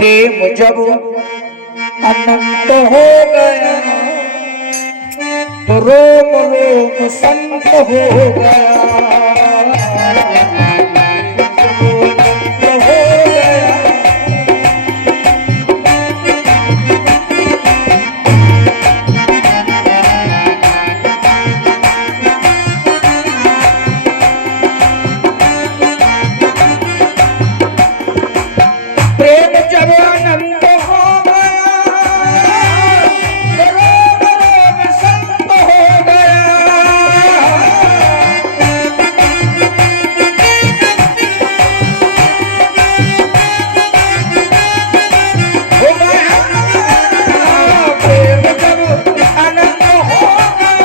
प्रेम जब अनंत हो गया तो रोम रोम संत हो गया। प्रेम जब अनंत हो गया तो रोम रोम संत हो गया। हो गया प्रेम जब अनंत हो गया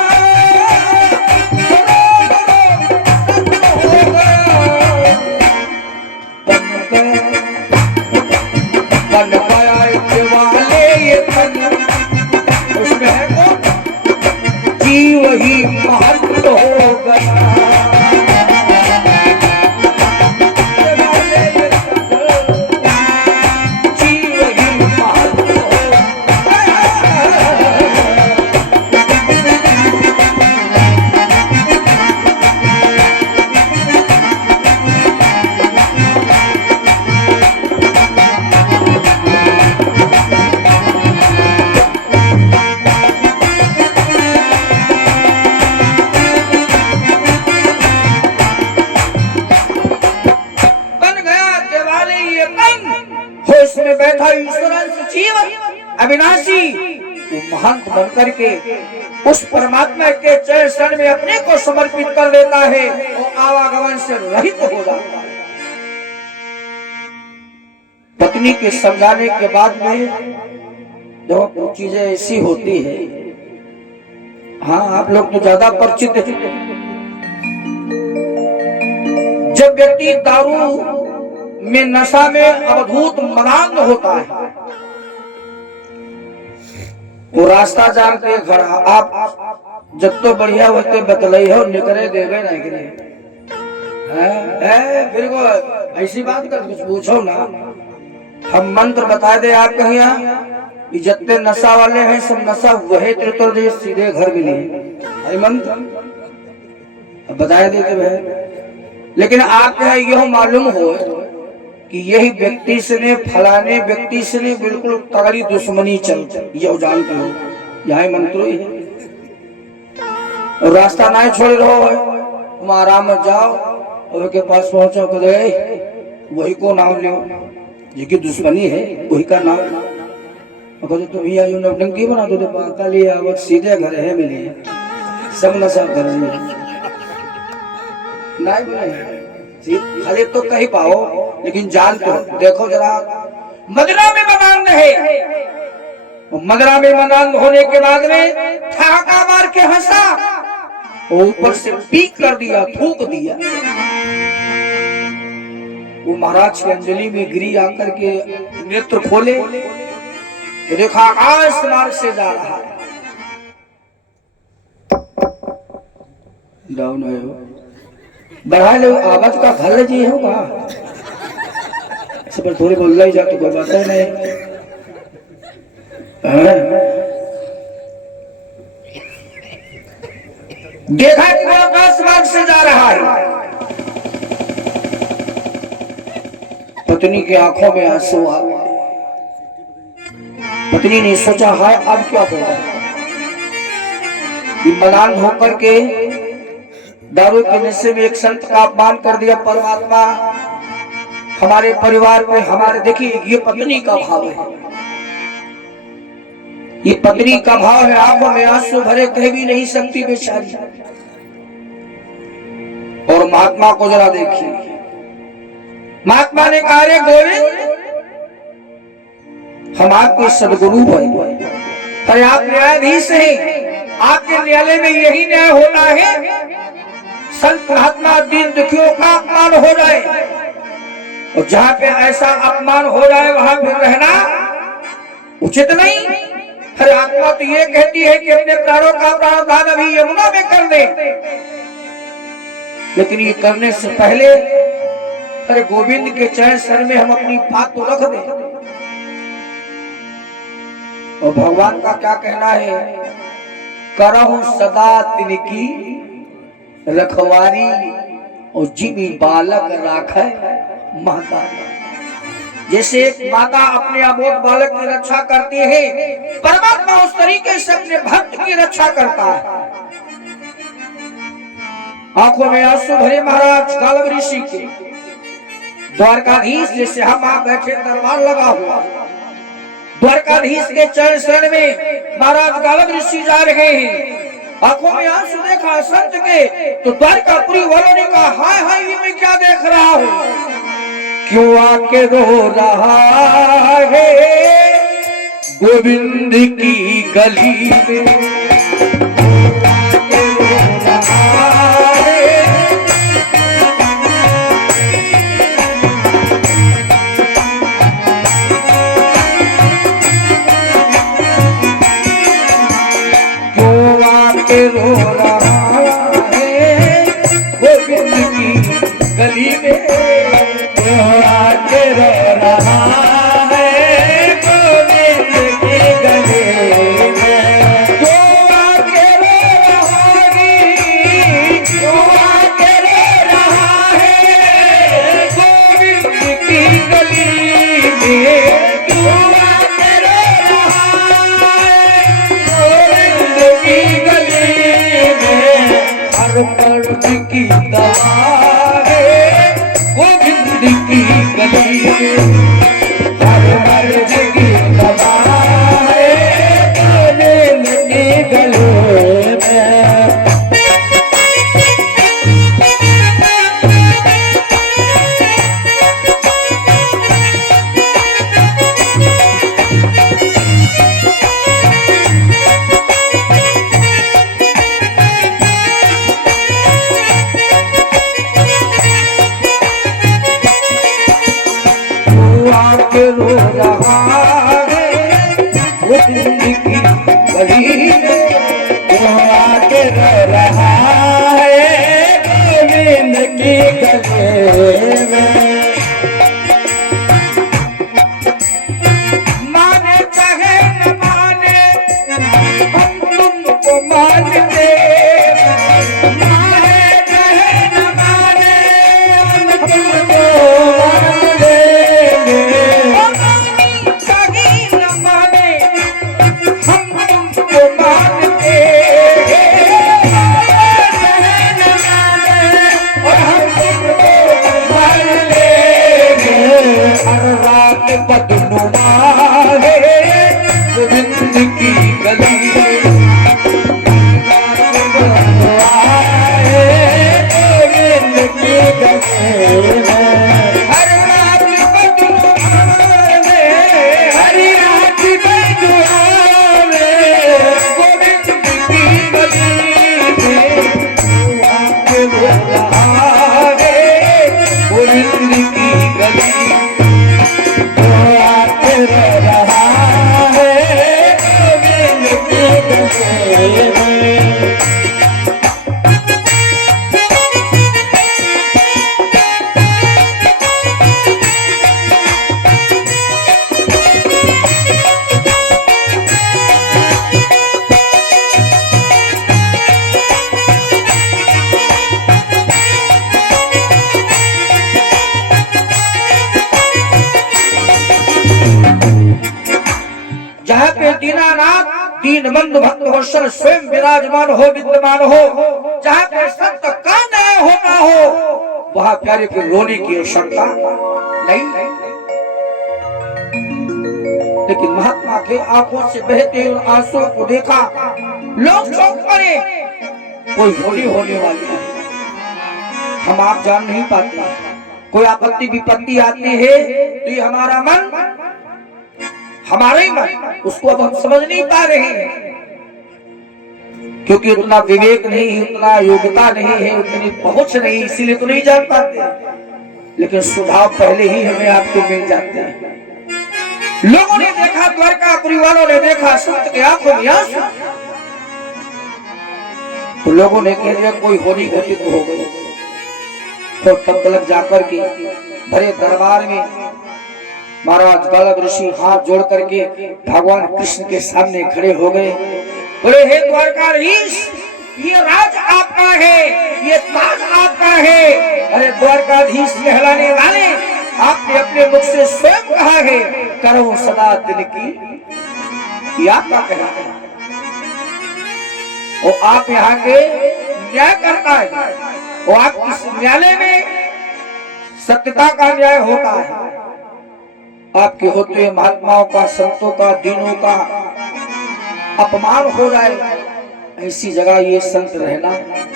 तो रोम रोम संत हो गया। बन गया दिवाले ये तन, उसमें है कौन? जीव ही महत्व हो गया। दिवाले ये तन, जीव ही महत्व हो गया। होश में बैठा ईश्वर जीवन अविनाशी वो महंत बनकर के उस परमात्मा के चरण शरण में अपने को समर्पित कर देता है और आवागमन से रहित हो जाता है। पत्नी के समझाने के बाद में जब कुछ चीजें ऐसी होती है, हाँ आप लोग तो ज्यादा परिचित हैं, जब व्यक्ति दारू में नशा में अवधूत मदान होता है, वो रास्ता जान के घर आप जब तो बढ़िया होते बतलाई हो निकले देवे नहीं है फिर को ऐसी बात कर कुछ पूछो ना। हम मंत्र बता दे आप कहीं यहाँ जितने नशा वाले हैं सब नशा वही त्रितुर्देश सीधे घर मिले मंत्र बताए देते वह। लेकिन आप यह मालूम हो कि यही व्यक्ति से ने फलाने व्यक्ति से ने बिल्कुल तगड़ी दुश्मनी चलती, ये जानते हो यहाँ मंत्र ही है। और रास्ता ना छोड़ रहो है, तुम आराम मत जाओ और के पास पहुंचो कहे वही को नाम लो जिसकी दुश्मनी है वही का नाम। तो तुम ही आयो नौटंकी बना दो पाका लिए आवत सीधे घर है मिले सब नशा कर नहीं बोले खाली तो कहीं पाओ लेकिन जान तो देखो जरा मदरा में मदान है। मदरा में मदान होने के बाद में ठहाका मार के हंसा, ऊपर से पीक कर दिया, थूक दिया। वो महाराज की अंजलि में गिरी आकर के नेत्र खोले तो देखा आकाश मार्ग से जा रहा है। डाउन है बढ़ा लो आवाज का घर जी होगा सब थोड़ी बोल ही जाती कोई बात है नहीं। देखा कि वो आकाश मार्ग से जा रहा है। पत्नी की आंखों में आंसू आ गए। पत्नी ने सोचा है अब क्या होगा। मलान होकर के दारू के नशे में एक संत का अपमान कर दिया। परमात्मा हमारे परिवार पे हमारे देखिए ये पत्नी का भाव है, ये पत्नी का भाव है। आंखों में आंसू भरे कह भी नहीं सकती बेचारी। और महात्मा को जरा देखिए, महात्मा ने कहा रे गोविंद हम आपके सदगुरु हैं, अरे आप न्यायाधीश हैं, आपके न्यायालय में यही न्याय होता है संत महात्मा दीन दुखियों का अपमान हो जाए, और जहां पे ऐसा अपमान हो जाए वहां फिर रहना उचित नहीं। अरे आत्मा तो ये कहती है कि अपने प्राणों का प्रावधान अभी यमुना में कर दे, लेकिन ये करने से पहले अरे गोविंद के चरण सर में हम अपनी बात तो रख दें। और भगवान का क्या कहना है, करहु सदा तिनकी रखवारी और जिमी बालक राखे माता। जैसे एक माता अपने अबोध बालक की रक्षा करती है, परमात्मा उस तरीके से अपने भक्त की रक्षा करता है। आंखों में आंसू भरे महाराज गालब ऋषि के, द्वारकाधीश जैसे हम आप बैठे दरबार लगा हुआ, द्वारकाधीश के चरण शरण में महाराज गालब ऋषि जा रहे हैं। आंखों में आंसू देखा संत के, तो द्वारकापुरी वालों ने कहा हाय हाय ये मैं क्या देख रहा हूँ, क्यों आके रो रहा है गोविंद की गली में। रो रहा है गोविंद की गली में, आके रो रहा है गोविंद की गली में, जो आके रो रहा है, जो आके रो रहा है गोविंद की गली में, जो आके रो रहा है गोविंद की गली मर्द की दवा है गोविंद की गली में, मर्द की दवा है गोविंद की गली में। रो रहा है गोविंद की गली में, आके रो रहा है गोविंद की गली में। माने चाहे न माने हम तुमको मानते, माने चाहे न माने हम तुमको मानते, बदनुमा है गोविंद की गली में, गोविंद की गली में। हर रात बदनुमा है, हरी रात बदनुमा है गोविंद की गली में, आके रो रहा है गोविंद की गली में, रहा है गोविंद की गली में। जहाँ पे दीनानाथ दीनबंधु भक्त वत्सल स्वयं विराजमान हो, विद्यमान हो, जहाँ पे संत का न्याय होना हो, वहाँ प्यारे को रोने की आवश्यकता नहीं। लेकिन महात्मा के आंखों से बहते हुए आंसुओं को देखा, लोग चौंक पड़े, कोई होली होने वाली है, हम आप जान नहीं पाते। कोई आपत्ति विपत्ति आती है तो ये हमारा मन, हमारा ही मन, उसको अब हम समझ नहीं पा रहे हैं, क्योंकि उतना विवेक नहीं है, उतना योग्यता नहीं है, उतनी पहुंच नहीं, इसीलिए तो नहीं जान पाते। लेकिन सुझाव पहले ही हमें आपको मिल जाते हैं। लोगों ने देखा, द्वारकापुरी वालों ने देखा संत के आंखों में आंसू, तो लोगों ने कह दिया कोई होनी घटित हो गई। तो तब तक जाकर के भरे दरबार में महाराज गलग ऋषि हाथ जोड़ करके भगवान कृष्ण के सामने खड़े हो गए। बोले हे द्वारकाधीश, ये राज आपका है, ये ताज आपका है। अरे द्वारकाधीश कहलाने वाले, आपने अपने मुख से स्वयं कहा है करो सदा दिन की, ये आपका कहना है। और आप यहाँ के न्याय करता है, और आप इस न्यायालय में सत्यता का न्याय होता है। आपके होते महात्माओं का, संतों का, दीनों का अपमान हो जाए, ऐसी जगह ये संत रहना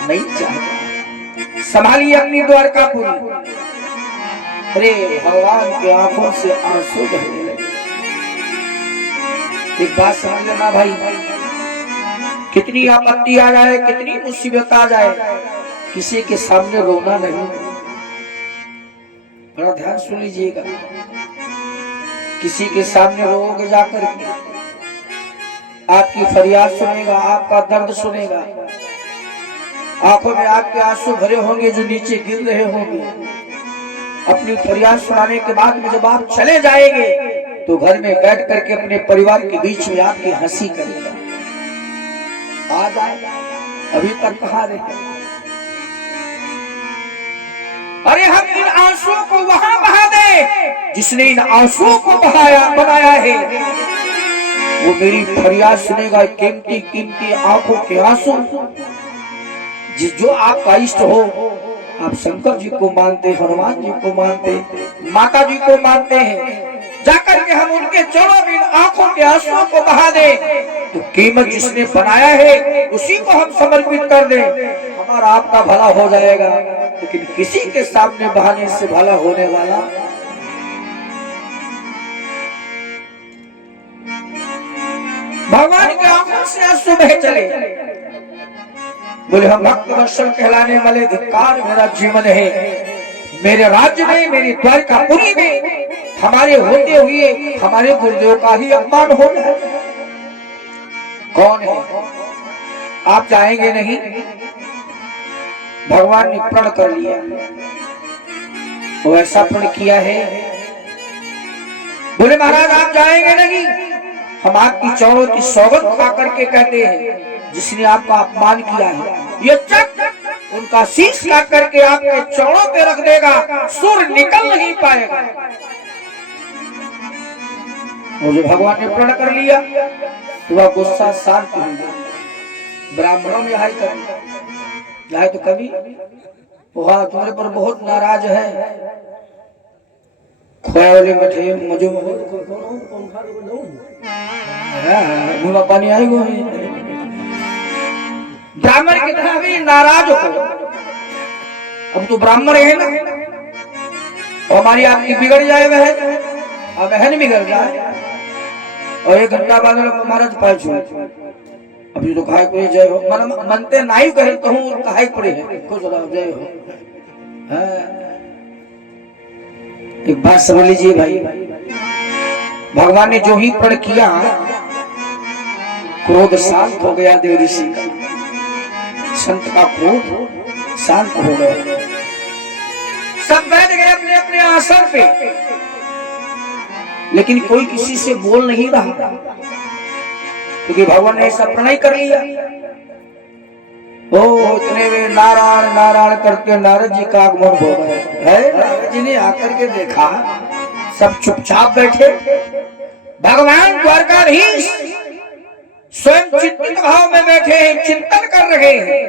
नहीं चाहता। संभालिए अपनी द्वारकापुरी। अरे भगवान के आंखों से आंसू बहने लगे। एक बात समझ लेना भाई, कितनी आपत्ति आ जाए, कितनी मुसीबत आ जाए, किसी के सामने रोना नहीं। बड़ा ध्यान सुन लीजिएगा, किसी के सामने रोओगे जाकर के, आपकी फरियाद सुनेगा, आपका दर्द सुनेगा, आंखों में आपके आंसू भरे होंगे जो नीचे गिर रहे होंगे। अपनी फरियाद सुनाने के बाद में जब आप चले जाएंगे तो घर में बैठ करके अपने परिवार के बीच में आपकी हंसी करेगा। आ जाए, अभी तक कहाँ रहे? अरे हम इन आंसुओं को वहां बहा दे जिसने इन आंसुओं को बनाया है, वो मेरी फरियाद सुनेगा। कीमती कीमती आंखों के आंसू, जो आपका इष्ट हो, आप शंकर जी को मानते, हनुमान जी को मानते, माता जी को मानते हैं, जाकर के हम उनके चरणों में आंखों के आंसुओं को बहा दे, तो कीमत जिसने बनाया है उसी को हम समर्पित कर दें, हमारा आपका भला हो जाएगा। लेकिन किसी के सामने बहाने से भला होने वाला। भगवान के आंखों से आंसू बह चले। बोले हम भक्त दर्शन कहलाने वाले, धिक्कार मेरा जीवन है, मेरे राज्य में, मेरी द्वारकापुरी में हमारे होते हुए हमारे गुरुदेव का ही अपमान हो रहा है। कौन है? आप जाएंगे नहीं? भगवान ने प्रण कर लिया, वो ऐसा प्रण किया है। बोले महाराज आप जाएंगे नहीं, हम आपकी चरणों की सौगंध खा करके कहते हैं, जिसने आपका अपमान किया है ये चक उनका शीश काट करके आपके चरणों पे रख देगा, सूर्य निकल नहीं पाएगा। मुझे भगवान ने प्रण कर लिया तो वह गुस्सा शांत हो गया। ब्राह्मणों में हाय तो कभी वह तुम्हारे पर बहुत नाराज है, खोया वाले बैठे मुझे मुँह पानी आई वो ब्राह्मण की तरह भी नाराज हो। अब तो ब्राह्मण है ना, हमारी आपकी बिगड़ जाए बहन बिगड़ जाए, और 1 घंटा बाद महाराज पाए छुए, अभी तो खाए पड़े जय हो, मनते नहीं करे तो हूँ खाए पड़े है, खुश रहो जय हो। एक बात समझ लीजिए भाई, भगवान ने जो ही प्रण किया, क्रोध शांत हो गया। देव ऋषि का, संत का क्रोध शांत हो गया। सब बैठ गए अपने अपने आसन पे, लेकिन कोई किसी से बोल नहीं रहा, क्योंकि भगवान ने ऐसा प्रण कर लिया। ओ इतने में नारायण नारायण करके नारद जी का आगमन हो गया है। नारद जी ने आकर के देखा, सब चुपचाप बैठे। भगवान द्वारकाधीश स्वयं चिंतित भाव में बैठे हैं, चिंतन कर रहे हैं।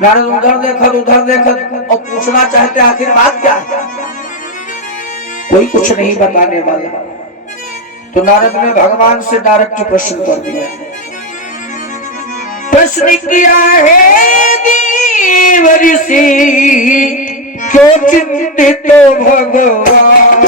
नारद उधर देखा उधर देखा और पूछना चाहते आखिर बात क्या है, कोई कुछ नहीं बताने वाला। तो नारद ने भगवान से डायरेक्ट प्रश्न कर दिया। प्रश्न किया है देव ऋषि, क्यों चिंतित हो भगवान?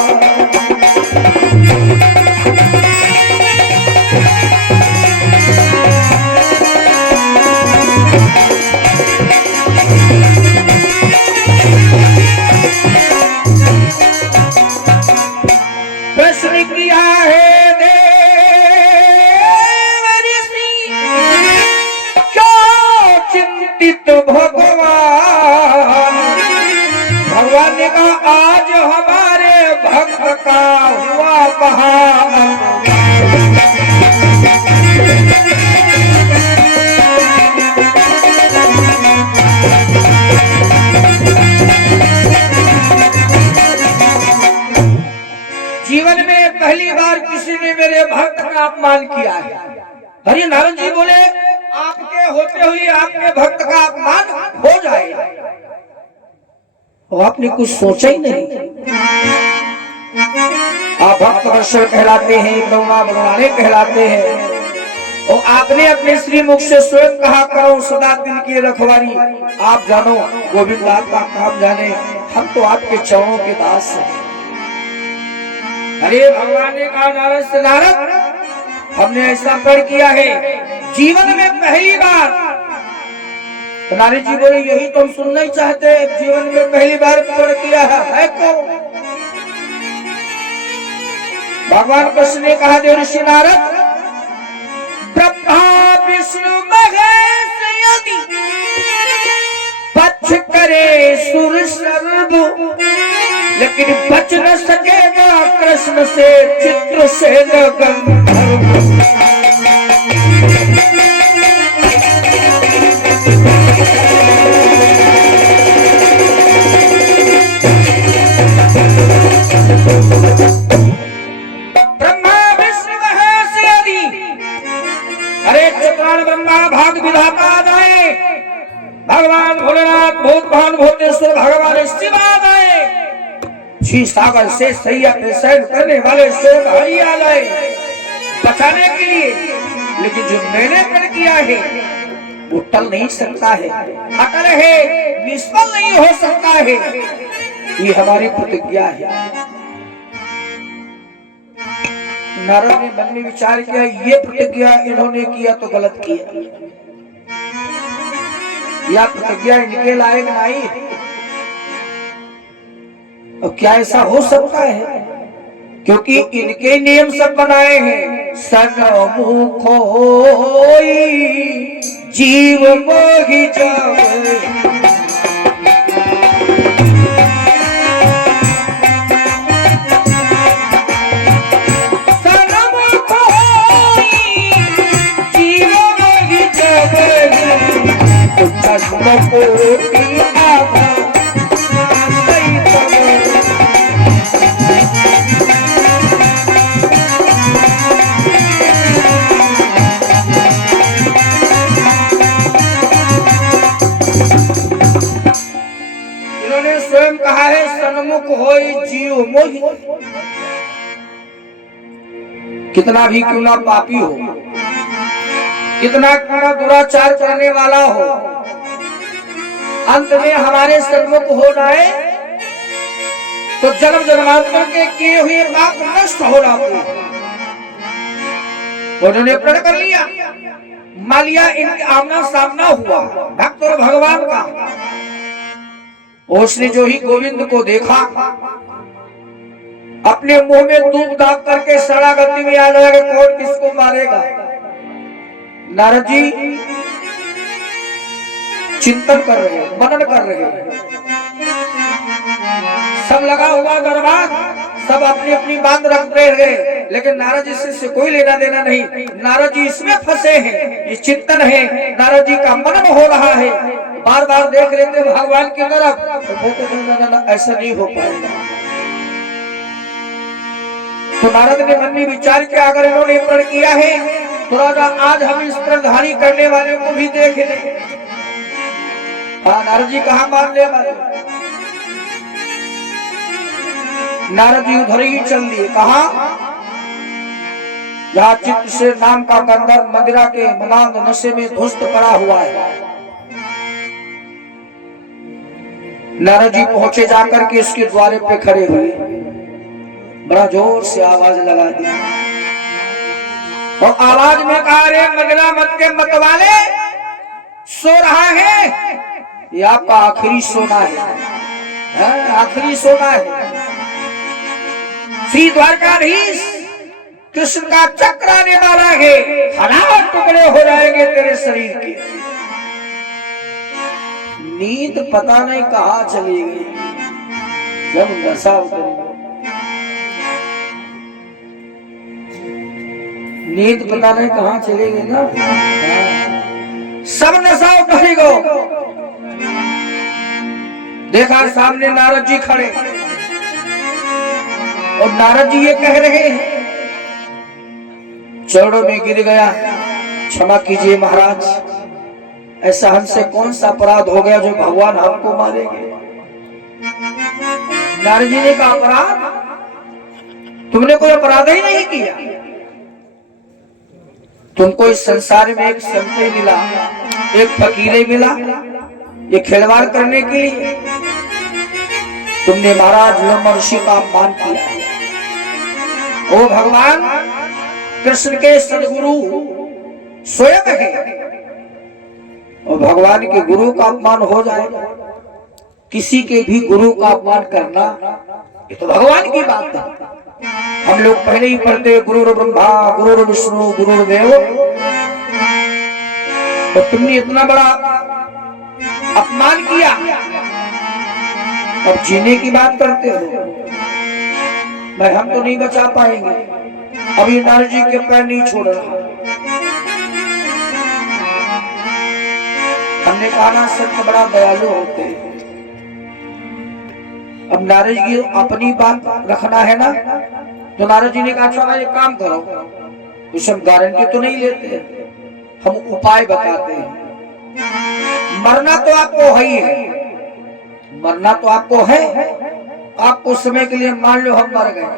प्रश्न किया है देव ऋषि, क्यों चिंतित भगवान? आज हमारे भक्त का हुआ बहाल। जीवन में पहली बार किसी ने मेरे भक्त का अपमान किया है। अरे नारद जी बोले आपके होते हुए आपके भक्त का अपमान हो जाए, तो आपने कुछ सोचा ही नहीं। आप भक्त वर्षण कहलाते हैं, करुणा बरवाने कहलाते हैं, और आपने अपने श्री मुख से स्वयं कहा करो सदा दिल की रखवारी। आप जानो गोविंद आपका काम जाने, हम तो आपके चरणों के दास हैं। अरे भगवान ने कहा नारद से नारद हमने ऐसा कर किया है जीवन में पहली बार। तो नारद जी बोले यही तो हम सुनना ही चाहते हैं, जीवन में पहली बार कर किया है को। भगवान कृष्ण ने कहा देव ऋषि नारद ब्रह्मा विष्णु महेश यदि पक्ष करे सुर सर्व, लेकिन बच न सकेगा कृष्ण से चित्र से न गंधर्व। ब्रह्मा विष्णु महेश यदि, अरे चतुरान ब्रह्मा भाग विधाता आए, भगवान भोलेनाथ भूत भान भूतेश्वर भगवान शिव आए, श्री सागर से सैया पे शयन करने वाले से भाई आ गए बचाने के लिए। लेकिन जो मैंने कर किया है वो टल नहीं सकता है, अटल है, निष्फल नहीं हो सकता है। ये हमारी प्रतिज्ञा है। नारद ने मन में विचार किया ये प्रतिज्ञा इन्होंने किया तो गलत किया, या प्रतिज्ञा इनके लायक नहीं। और क्या ऐसा हो सकता है, क्योंकि इनके नियम सब बनाए हैं। सन्मुख होई जीव मोहि जावै, सन्मुख होई जीव मोहि जावै, जन्म कोटि आवा कहा है सन्मुख होई जीव मोहि। कितना भी क्यों ना पापी हो, कितना क्यों ना दुराचार करने वाला हो, अंत में हमारे सन्मुख हो जाए तो जन्म जन्मांतर के किए हुए पाप नष्ट हो जाते। उन्होंने प्रण कर लिया, मालिया इनके आमना सामना हुआ भक्त और भगवान का। उसने जो ही गोविंद को देखा अपने मुंह में धूप दाग करके शरणागति में आ जाएगा, कौन किसको मारेगा। नारद जी चिंतन कर रहे, मनन कर रहे, सब लगा हुआ दरबार, सब अपनी अपनी बात रखते हैं, लेकिन नारद जी से कोई लेना देना नहीं। नारद जी इसमें फंसे हैं, ये चिंतन है, नारद जी का मनन हो रहा है, बार बार देख लेते भगवान की तरफ, तो ऐसा नहीं हो पाएगा। तो नारद ने मन में विचार किया अगर इन्होंने प्रण किया है तो राजा आज हम इस प्रणधारी करने वाले को भी देख ले। हाँ नारद जी कहाँ मान ले वाले, नारद जी उधर ही चल दिए। कहा जहाँ चित्त से नाम का गंधर्व मदिरा के मदान नशे में धुस्त पड़ा हुआ है। नारद जी पहुंचे जाकर के इसके द्वारे पे खड़े हुए, बड़ा जोर से आवाज लगा दी और आवाज में कहा रे मदिरा मत के मत वाले, सो रहा है, ये आपका आखिरी सोना है, आखिरी सोना है। श्री द्वारकाधीश कृष्ण का चक्र आने वाला है, हजार टुकड़े हो जाएंगे तेरे शरीर के। नींद पता नहीं कहाँ चली गई, जब नशा उतरेगा, नींद पता नहीं कहाँ चलेगी ना, सब नशा उतरेगा। देखा सामने नारद जी खड़े और नारद जी ये कह रहे हैं, चरणों में गिर गया, क्षमा कीजिए महाराज, ऐसा हमसे कौन सा अपराध हो गया जो भगवान हमको मारेंगे। नारद जी ने कहा, अपराध? तुमने कोई अपराध ही नहीं किया, तुमको इस संसार में एक संत मिला, एक फकीर मिला, ये खिलवाड़ करने के लिए तुमने महाराज लम्बा ऋषि का अपमान किया। ओ भगवान कृष्ण के सदगुरु स्वयं है, और भगवान के गुरु का अपमान हो जाए, किसी के भी गुरु का अपमान करना ये तो भगवान की बात है। हम लोग पहले ही पढ़ते गुरु ब्रह्मा गुरु विष्णु गुरुदेव, तो तुमने इतना बड़ा अपमान किया, अब जीने की बात करते हो। भाई हम तो नहीं बचा पाएंगे, अभी नारद जी के पैर नहीं छोड़ रहा। हमने कहा ना संत बड़ा दयालु होते हैं। अब नारद जी अपनी बात रखना है ना, तो नारद जी ने कहा अच्छा एक काम करो, कुछ हम गारंटी तो नहीं लेते, हम उपाय बताते हैं। मरना तो आपको है ही है, मरना तो आपको है, आपको समय के लिए मान लो हम मर गए,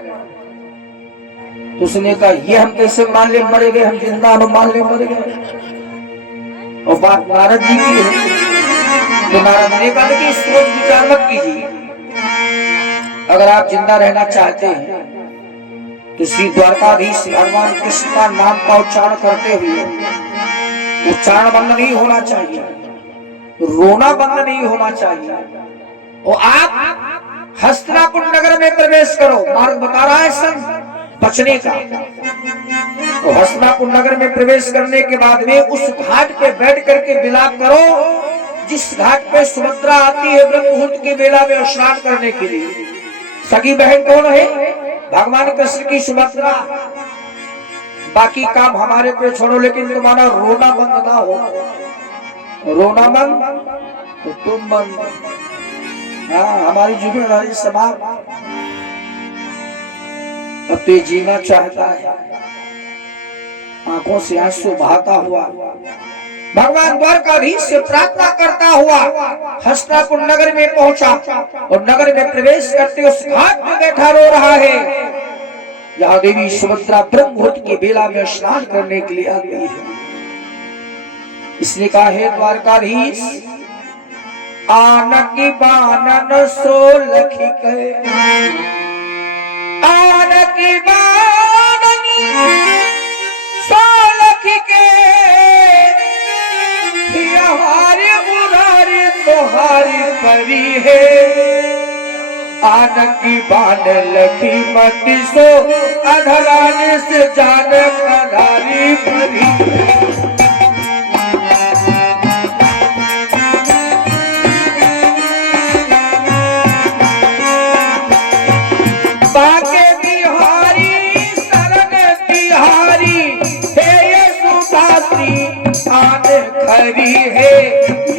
तो उसने कहा ये हम कैसे मान ले मरे गए, हम जिंदा हम मान ले मर गए। और बात नारद जी की है, तो नारद ने कहा कि सोच विचार मत कीजिए, अगर आप जिंदा रहना चाहते हैं तो श्री द्वारकाधीश भगवान कृष्ण का नाम का उच्चारण करते हुए, उच्चारण बंद नहीं होना चाहिए, रोना बंद नहीं होना चाहिए, और आप हस्तिनापुर नगर में प्रवेश करो, मार्ग बता रहा है संत बचने का। तो हस्तिनापुर नगर में प्रवेश करने के बाद में उस घाट पे बैठ करके विलाप करो, जिस घाट पे सुभद्रा आती है ब्रह्म मुहूर्त की बेला में स्नान करने के लिए। सगी बहन कौन है? भगवान कृष्ण की सुभद्रा। बाकी काम हमारे पे छोड़ो, लेकिन तुम्हारा रोना बंद ना हो, रोना बंद तो तुम बंद। हाँ हमारी जिम्मेदारी समाप्त। अब तो जीना चाहता है, आंखों से आंसू बहाता हुआ भगवान द्वारकाधीश से प्रार्थना करता हुआ हस्तिनापुर नगर में पहुंचा, और नगर में प्रवेश करते उस घाट में बैठा रो रहा है, जहां देवी सुभद्रा ब्रह्म मुहूर्त की बेला में स्नान करने के लिए आती है। इसने कहा है द्वारकाधीश आनकी बानन सो लखी कहे, आनकी बाननी सो लखी के हमारी मुरारी तोहारी परी है, आनकी बान लखी मती सो अधराने से जान कनारी परी। बाके बिहारी शरण तिहारी हे यशोदासी आन खरी है,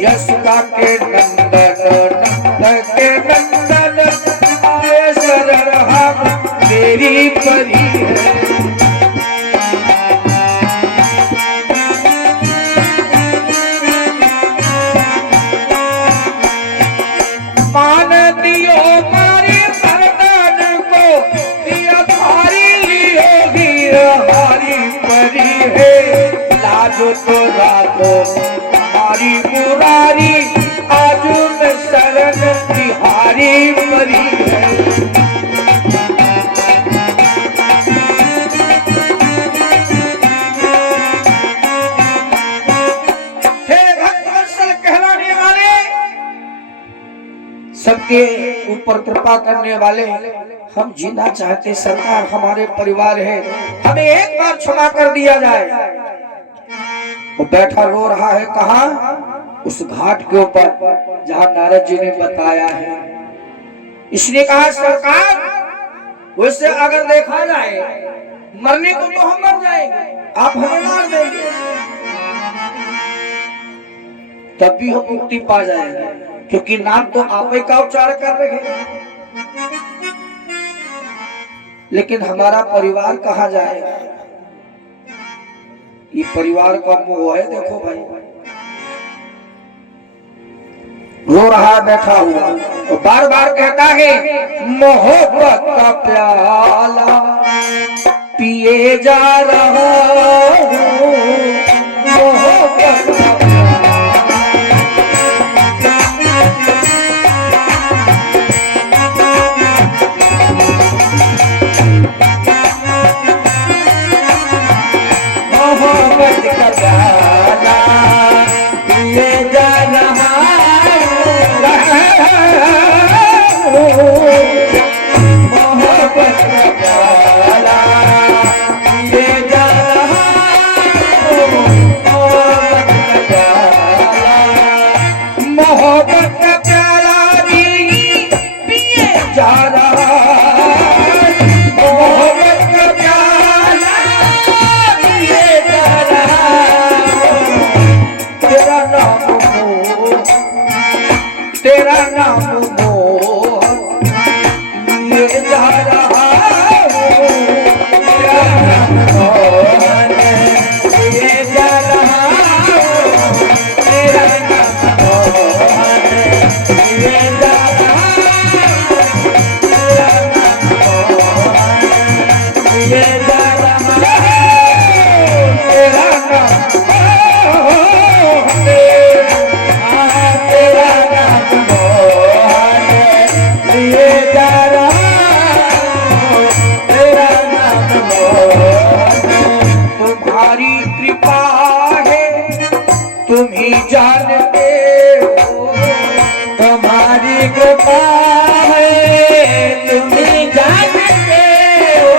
यशोदा के नंदन नंद के नंदन आए शरण हम तेरी परी है। मान दियो मारी सरदान को, दिया थारी लियो वीर हमारी परी है, लाजो तो रातो हमारी मुरारी आजू में शरण तिहारी परी है। हे भक्तवत्सल कहलाने वाले, सबके ऊपर कृपा करने वाले, हम जीना चाहते, सरकार हमारे परिवार है, हमें एक बार क्षमा कर दिया जाए। वो बैठा रो रहा है, कहा? उस घाट के ऊपर जहां नारद जी ने बताया है। इसने कहा सरकार वैसे अगर देखा जाए मरने को तो हम मर जाएंगे, आप हमें मार देंगे तब भी हम मुक्ति पा जाएंगे, क्योंकि नाम तो आप ही का उच्चारण कर रहे हैं। लेकिन हमारा परिवार कहाँ जाएगा? ये परिवार का मोह है। देखो भाई रो रहा बैठा हुआ और बार बार कहता है मोहब्बत का प्याला पिए जा रहा हूँ, मोहब्बत का प्याला पिए जा रहा मोहब्बत का प्याला पिए जा रहा मोहब्बत का प्याला, मोहब्बत का प्याला पिए जा रहा मोहब्बत का प्याला पिए जा रहा, तेरा नाम मोह ये जा रहा हूँ, तेरा नाम मोहन ये जा रहा हूँ, तेरा नाम मोहन ये जा रहा हूँ, तेरा नाम मोहन ये जा रहा हूँ, तेरा नाम मोहन तेरा नाम मोहन ये जा रहा हूँ, तेरा नाम मोहन, तुम्हारी कृपा है तुम ही जानते हो, तुम्हारी कृपा है तुम ही जानते हो,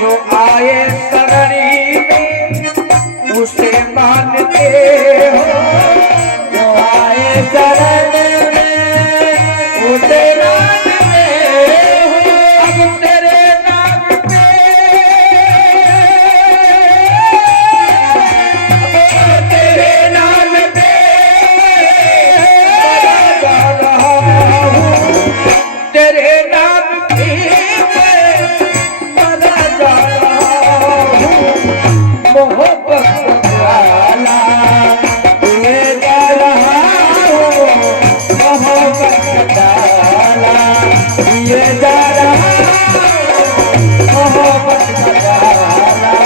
जो आए शरणि में उसे मानते हो, जो आए शरण में उसे मानते हो, अब तेरे नाम पे अब तेरे नाम पे जा रहा हूँ, तेरे नाम पे मरा जा रहा हूँ, मोहब्बत का प्याला पिए जा रहा हूँ, मोहब्बत का प्याला पिए जा रहा हूँ, मोहब्बत का प्याला।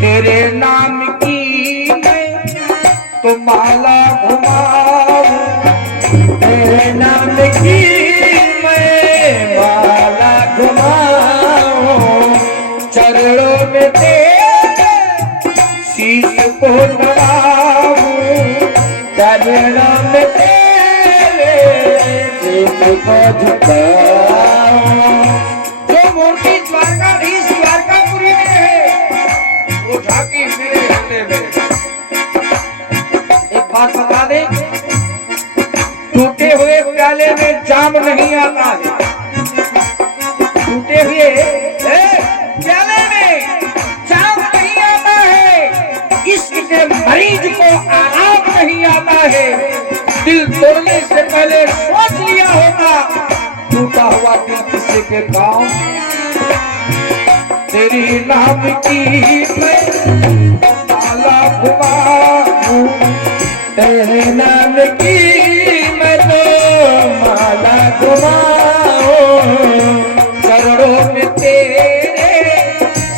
तेरे नाम की मैं तो माला घुमाऊं, तेरे नाम की मैं माला घुमाऊं, चरणों में तेरे शीश को नवाऊं, चरणों में तेरे शीश को झुकाऊं। जो मूर्ति द्वारकाधीश द्वारकापुरी में है वो झांकी मेरे हृदय में। एक बात बता दे, टूटे हुए प्याले में जाम नहीं आता है, टूटे हुए प्याले में जाम नहीं आता है, इश्क के मरीज को आराम नहीं आता है। दिल तोड़ने से पहले सोच लिया होता, टूटा हुआ दिल किसी के काम। तेरी नाम की मैं माला घुमाऊं, तेरे नाम की मैं तो माला घुमाऊं, चरणों में तेरे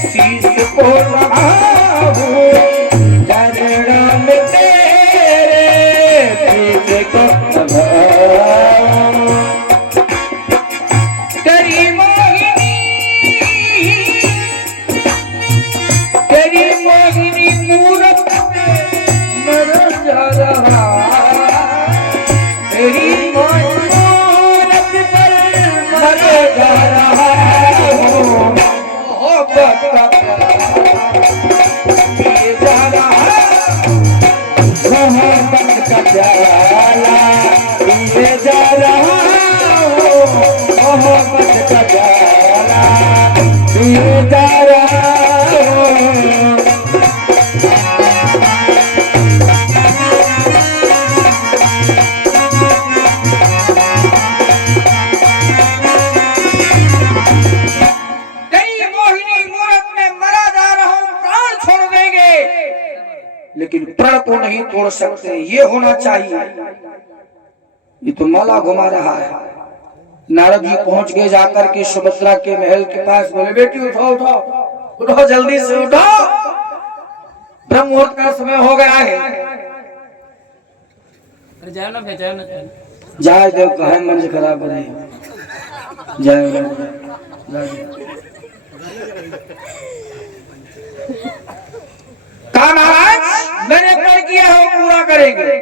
शीश को नवाऊं, चरणों में तेरे शीश को नवाऊं। तेरी मोहिनी मूरत में मर जा रहा, तेरी मूरत पर मर जा रहा हूँ, प्याला पिए जा रहा हूँ, मोहब्बत का प्याला पिए जा रहा हूँ। लेकिन प्रण को नहीं तोड़ सकते, ये होना चाहिए। ये तो माला घुमा रहा है। नारद जी पहुंच गए, जाकर के सुभद्रा के महल के पास, बोले बेटी उठो उठो उठो, जल्दी से उठो, ब्रह्म मुहूर्त का समय हो गया है। जाओ ना भेजाओ ना, जाए देव कहे मंज खराब हो जाए, जाए कहा महाराज मैंने तय किया है वो पूरा करेंगे।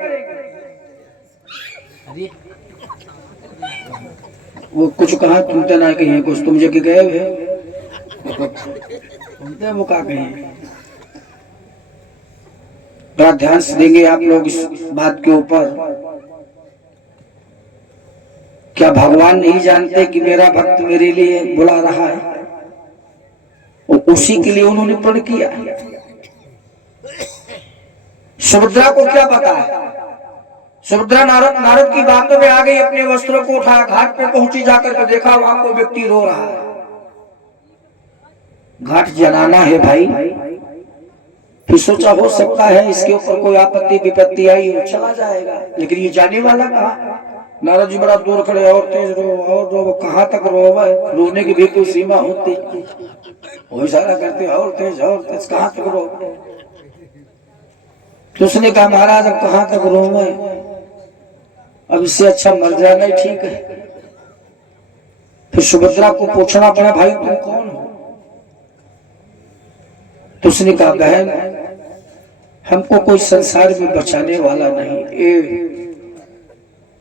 वो कुछ कहा तुमते ना कहीं, कुछ तुम जगह गए हुए तुमते वो कहा कहीं। बड़ा ध्यान से देंगे आप लोग इस बात के ऊपर। क्या भगवान नहीं जानते कि मेरा भक्त मेरे लिए बुला रहा है? और उसी के लिए उन्होंने प्रण किया। सुभद्रा को क्या पता है? सुभद्रा नारद की बातों में आ गई, अपने वस्त्रों को उठाया, घाट पे पहुंची, जाकर के देखा वहां कोई व्यक्ति रो रहा है। घाट जलाना है भाई। फिर सोचा हो सकता है इसके ऊपर कोई आपत्ति विपत्ति आई हो, चला जाएगा, लेकिन ये जाने वाला कहा। नारद जी बड़ा दूर खड़े, और तेज रो और रो, कहां तक रो? रोने की भी कोई सीमा होती, वो इशारा करते और तेज कहां तक रो? तो उसने कहा महाराज अब कहां तक रो मैं, अब इससे अच्छा मर जाना ही ठीक है। फिर सुभद्रा को पूछना पड़ा भाई तुम कौन हो? तो उसने कहा बहन हमको कोई संसार में बचाने वाला नहीं,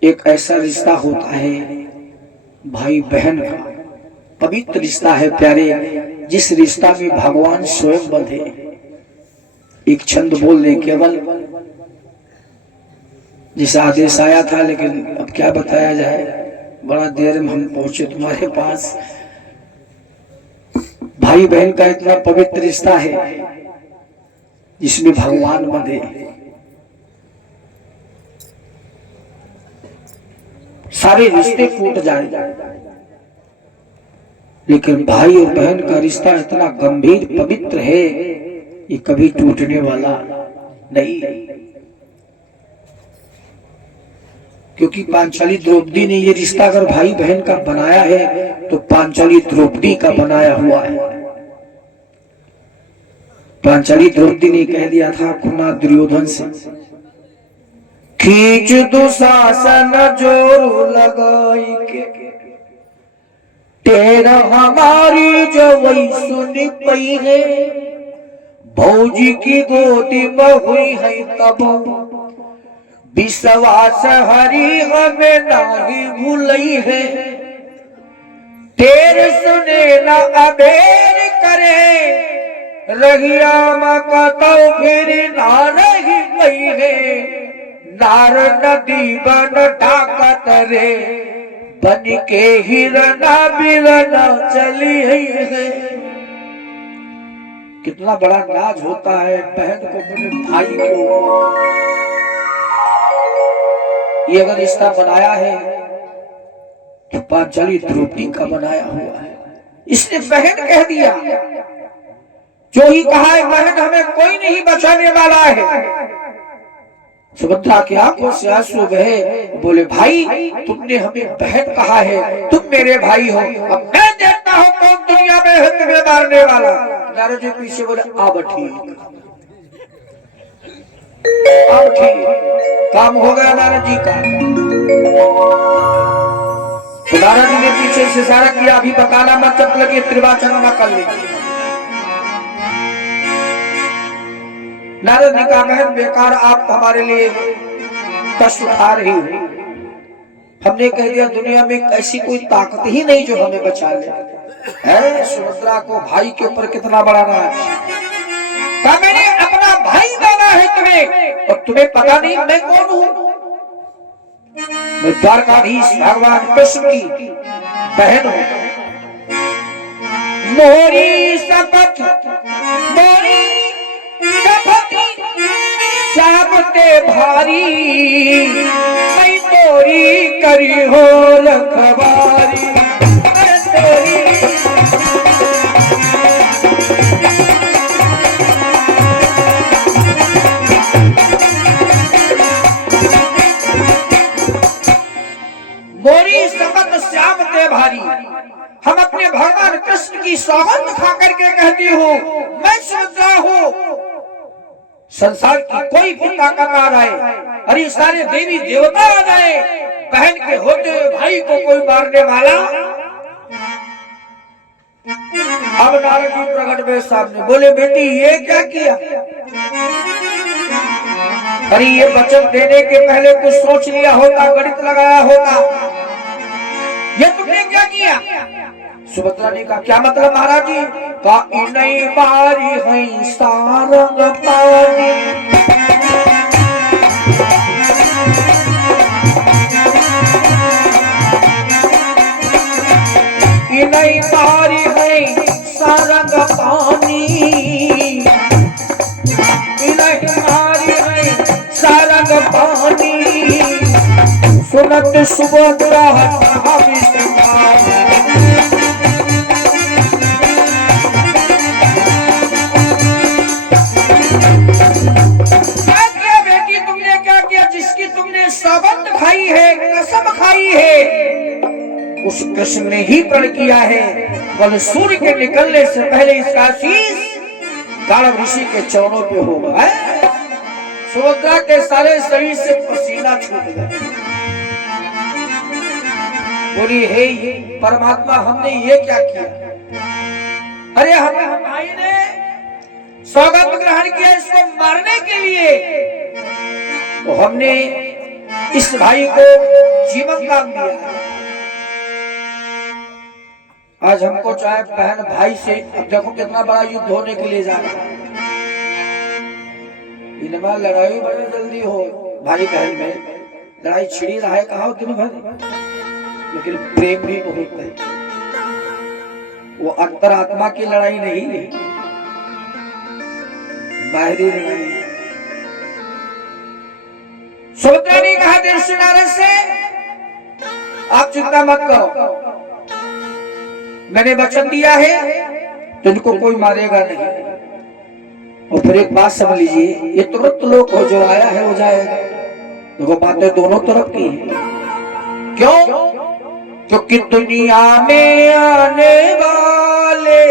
एक ऐसा रिश्ता होता है भाई बहन का, पवित्र रिश्ता है प्यारे, जिस रिश्ता में भगवान स्वयं बंधे। एक छंद बोल दे केवल, जिस आदेश आया था, लेकिन अब क्या बताया जाए, बड़ा देर में हम पहुंचे तुम्हारे पास। भाई बहन का इतना पवित्र रिश्ता है जिसमें भगवान बंधे। सारे रिश्ते टूट जाए, लेकिन भाई और बहन का रिश्ता इतना गंभीर पवित्र है, ये कभी टूटने वाला नहीं। क्योंकि पांचाली द्रौपदी ने ये रिश्ता अगर भाई बहन का बनाया है तो पांचाली द्रौपदी का बनाया हुआ है। पांचाली द्रौपदी ने कह दिया था खुना दुर्योधन से, खींच दुशासन जोर लगाई के, तेरा हमारी जो वही सुनी पई है, भौजी की गोदी में हुई है तब, विश्वास हरि हमें नहीं भूलई है, तेरे सुने न अबेर करे, रहिया मकतो फिर ना रही गई है, नार नदी बन ढाकत रे, बन के हिरना बिरना चली है। कितना बड़ा नाज होता है बहन को अपने भाई के ऊपर। ये अगर रिश्ता बनाया है तो पांचाली द्रौपदी का बनाया हुआ है। इसने बहन कह दिया, जो ही कहा है बहन हमें कोई नहीं बचाने वाला है। सुभद्रा की आंखों से आंसू बहे, बोले भाई तुमने हमें बहन कहा है, तुम मेरे भाई हो, अब मैं देखता हूँ कौन दुनिया में है तुम्हें मारने वाला। नारद जी पीछे बोले अब ठीक, अब ठीक, काम हो गया नारद जी का। तो नारद जी ने पीछे से इशारा किया, अभी बकाला मत, जब लगे त्रिवाचन न कर ले। नारद ने कहा बहन बेकार आप हमारे लिए कष्ट उठा रही हो, हमने कह दिया दुनिया में ऐसी कोई ताकत ही नहीं जो हमें बचा ले। है सुभद्रा को भाई के ऊपर कितना बड़ा राज, कहा मैंने अपना भाई माना है तुम्हें, और तुम्हें पता नहीं मैं कौन हूँ। मैं द्वारकाधीश भगवान कृष्ण की बहन हूं। मोरी शपथ मोरी शपथ साबते भारी, मैं तोरी करी हो रखवारी। मोरी शपथ श्याम ते भारी, हम अपने भगवान कृष्ण की सौगंध खा करके कहती हूँ, मैं सुभद्रा हूँ। संसार की कोई भी ताकत आ जाए, अरे सारे देवी देवता आ जाए, बहन के होते हुए भाई को कोई मारने वाला। अब नारद जी प्रकट हुए सामने, बोले बेटी ये क्या किया? अरे ये वचन देने के पहले कुछ सोच लिया होता, गणित लगाया होता। ये तुमने क्या किया? सुभद्रा ने कहा क्या मतलब महाराज जी? का नहीं बारी है सारंग पानी, नहीं बारी है सारंग पानी, नहीं बारी है सारंग पानी। सुनत सुभद्रा सौगंध खाई है, कसम खाई है, उस कृष्ण ने ही प्रण किया है। कल सूर्य के निकलने से पहले इसका शीश गाढ़व ऋषि के चरणों पे होगा। सुभद्रा के सारे शरीर से पसीना छूट गया। बोली हे परमात्मा हमने ये क्या किया? अरे हमें भाई ने सौगंध ग्रहण किया इसको मारने के लिए, तो हमने इस भाई को जीवन दान दिया। आज हमको चाहे बहन भाई से, अब देखो कितना बड़ा युद्ध होने के लिए जा रहा है। इनमें लड़ाई बड़ी जल्दी हो, भाई बहन में लड़ाई छिड़ी रहा है कहा दिन भर, लेकिन प्रेम भी बहुत है। वो अंतरात्मा की लड़ाई नहीं है, बाहरी लड़ाई। सुभद्रा ने कहा दृष्टि नारद से आप चिंता मत करो, मैंने वचन दिया है तुमको कोई मारेगा नहीं। और फिर एक बात समझ लीजिए, ये तुरंत लोग हो जो आया है हो जाएगा। देखो बातें दोनों तरफ की है। क्यों? क्योंकि दुनिया में आने वाले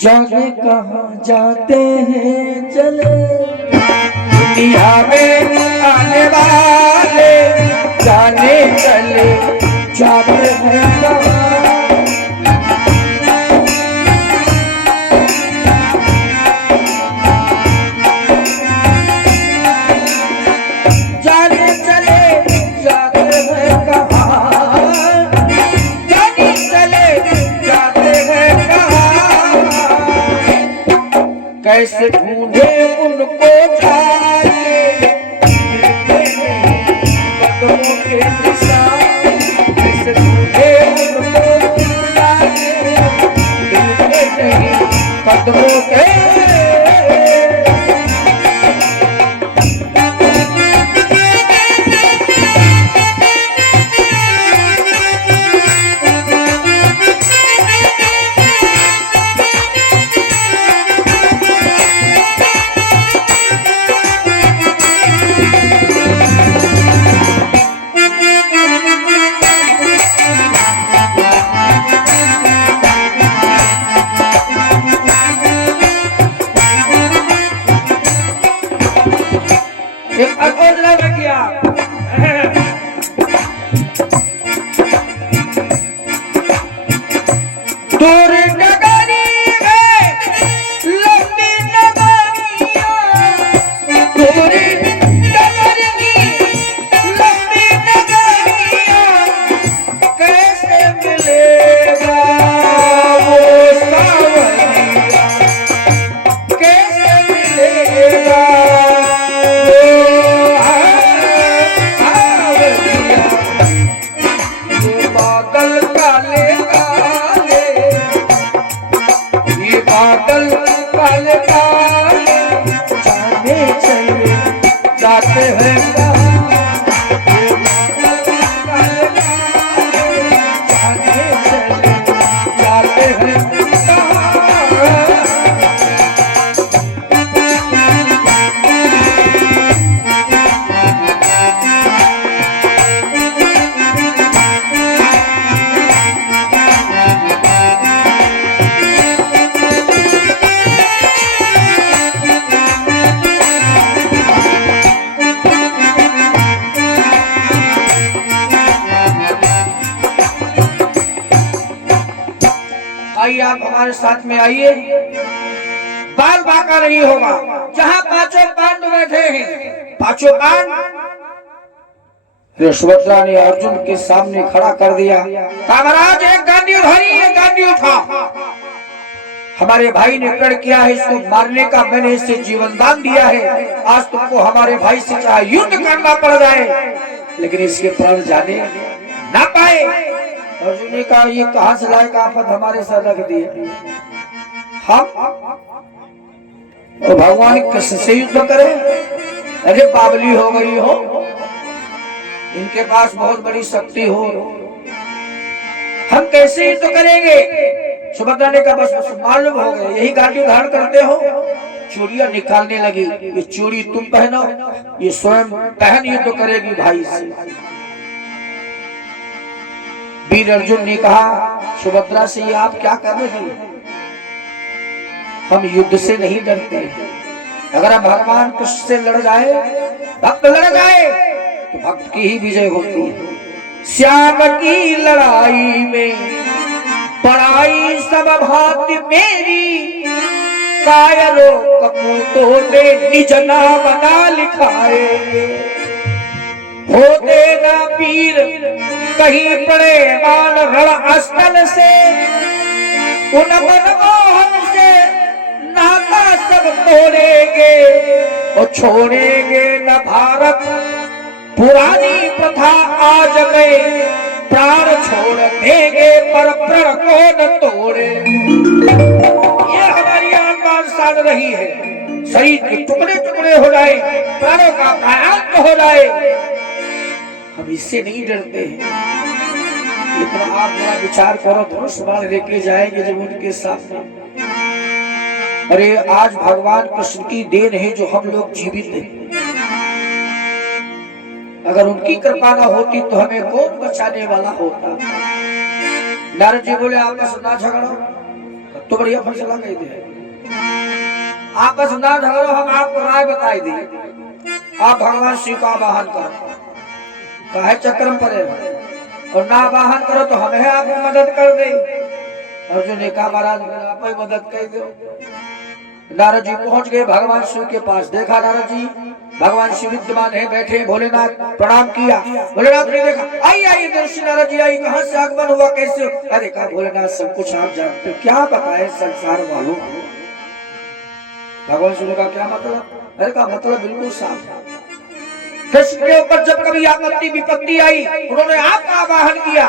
जाने कहाँ जाते हैं चले, दुनिया में आने वाले जाने चले जाते हैं जाने चले जाते हैं कहाँ, जाने चले जाते हैं कहाँ। कैसे ढूंढे उनको जाके कदमों के निशान, कैसे ढूंढे उनको जाके कदमों के। पागल वाले जाने चले जाते हैं जाने चले जाते हैं। आइए आप हमारे साथ में आइए। बाल बांका नहीं होगा। जहां पांचों पांडव बैठे हैं, पांचों पांडव सुभद्रा ने अर्जुन के सामने खड़ा कर दिया। कहा महाराज एक गांडी उठाई, एक गांडी उठा। हमारे भाई ने प्रण किया है, इसको मारने का मैंने इससे जीवन दान दिया है। आज तुमको हमारे भाई से चाहे युद्ध करना पड़ जाए, लेकिन इसके प्राण जाने ना पाए। अर्जुन ने कहा ये कहां से लाए का आफत हमारे साथ रख दी है। हम और भगवान कृष्ण से युद्ध करें? अरे बावली हो गई हो, इनके पास बहुत बड़ी शक्ति हो, हम कैसे युद्ध करेंगे? सुभद्रा ने कहा बस मालूम हो गए, यही गांडी धारण करते हो। चूड़ियां निकालने लगी। ये चूड़ी तुम पहनो, ये स्वयं पहन युद्ध करेगी भाई से। वीर अर्जुन ने कहा सुभद्रा से ये आप क्या कर रही हैं? हम युद्ध से नहीं डरते। अगर हम भगवान कृष्ण से लड़ जाए, भक्त लड़ जाए, तो भक्त की ही विजय होती है। श्याम की लड़ाई में पढ़ाई सब भांति मेरी, कायरों कपूतों ने निज नाम बना लिखाए। होते ना वीर कहीं पड़े मान रण स्थल से, उन मनमोहन से नाता सब तोड़ेंगे और छोड़ेंगे न भारत पुरानी प्रथा। आज में प्राण छोड़ देंगे पर प्रण को न तोड़े। ये हमारी आत्मा साध रही है। शरीर के टुकड़े टुकड़े हो जाए, प्राणों का प्राणांत हो जाए, हम इससे नहीं डरते हैं। लेकिन आप मेरा विचार करो, धनुष बाण लेके जाएंगे जब उनके सामने। अरे आज भगवान कृष्ण की देन है जो हम लोग जीवित हैं। अगर उनकी कृपा ना होती तो हमें कौन बचाने वाला होता? नारद जी बोले आपस ना झगड़ो, तो बढ़िया फैसला कह दे। आपस ना झगड़ो, हम आपको राय बताई दी। आप भगवान शिव का आवाहन करो, काहे चक्रम पड़े, और ना आवाहन करो तो हमें आपकी मदद कर दे। अर्जुन ने कहा महाराज आप ही मदद कर दो। नारद जी पहुंच गए भगवान शिव के पास। देखा नारद जी भगवान शिव विद्यमान है, बैठे। भोलेनाथ प्रणाम किया। भोलेनाथ ने देखा, आई आई दर्शन नारद जी आई, कहां से आगमन हुआ, कैसे? अरे कहा भोलेनाथ सब कुछ आप जानते हो, क्या बताए संसार वालों। भगवान शिव का क्या मतलब? अरे का मतलब बिल्कुल साफ। कृष्ण के ऊपर जब कभी आपत्ति विपत्ति आई, उन्होंने आपका आवाहन किया।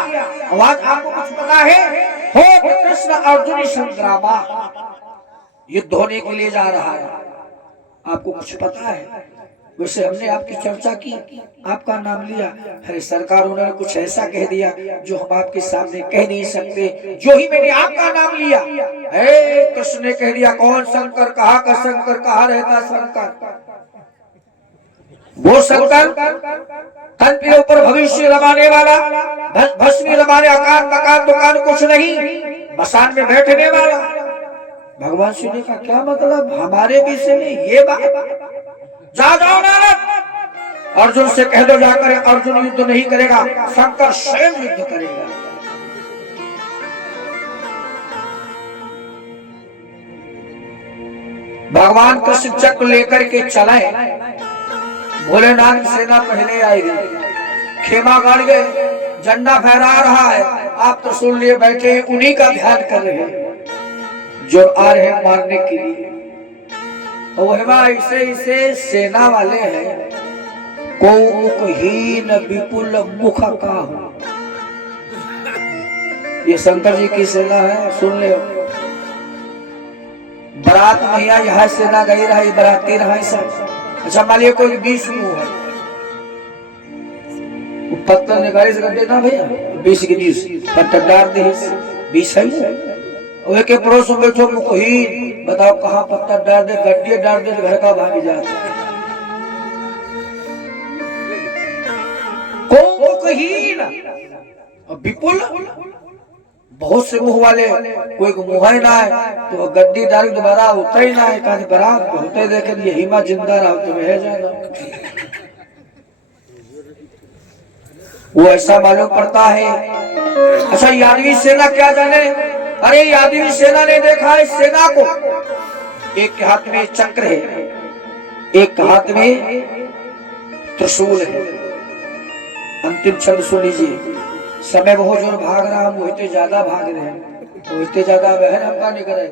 आवाज आपको कुछ पता है? हो कृष्ण अर्जुन संग्रामा, युद्ध होने के लिए जा रहा है। आपको कुछ पता है? वैसे हमने आपकी चर्चा की, आपका नाम लिया। अरे सरकार उन्होंने कुछ ऐसा कह दिया जो हम आपके सामने कह नहीं सकते। जो ही मैंने आपका नाम लिया, कृष्ण ने कह दिया कौन शंकर, कहा का शंकर, कहा रहता शंकर। वो शंकर तन के ऊपर भविष्य रमाने वाला, भस्मी रमाने, आकार मकान दुकान कुछ नहीं, मसान में बैठने वाला। भगवान शिव ने कहा क्या मतलब हमारे विषय में ये बात? जाओ नारद, अर्जुन से कह दो जाकर अर्जुन युद्ध नहीं करेगा, शंकर स्वयं युद्ध करेगा। भगवान कृष्ण चक्र लेकर के चले। भोलेनाथ सेना पहले आएगी, खेमा गाड़ गए, झंडा फहरा रहा है। आप तो सुन लिए बैठे, उन्हीं का ध्यान कर रहे हैं जो आ रहे हैं मारने के लिए। ऐसे ऐसे सेना वाले हैं, कोकहीन विपुल मुख का। ये शंकर जी की सेना है, सुन ले। बारात में यहाँ सेना गई रही, बराती रहा सब। अच्छा मान लिया कोई 20 मुंह है, पत्थर निकाले से गड्ढे ना भैया 20 के 20 पत्थर डाल दे 20 है। वो के पड़ोस में बैठो मुको ही बताओ कहाँ पत्थर डाल दे, गड्ढे डाल दे, घर का भाग जाता को कहीं ना। विपुल बहुत से मुंह वाले, कोई को मुंह ना है तो गड्डी डाल दोबारा होता ही ना है, कहीं बरात होते देखे यही माँ जिंदा रहा तो वह जाना। वो ऐसा मालूम पड़ता है। अच्छा यादवी सेना क्या जाने, अरे यादवी सेना ने देखा है सेना को, एक के हाथ में चक्र है, एक के हाथ में त्रिशूल है। अंतिम छंद सुन लीजिए, समय बहुत जोर भाग रहा, हम वही ज्यादा भाग रहे हैं, वही ज्यादा बहन हमका नहीं करे।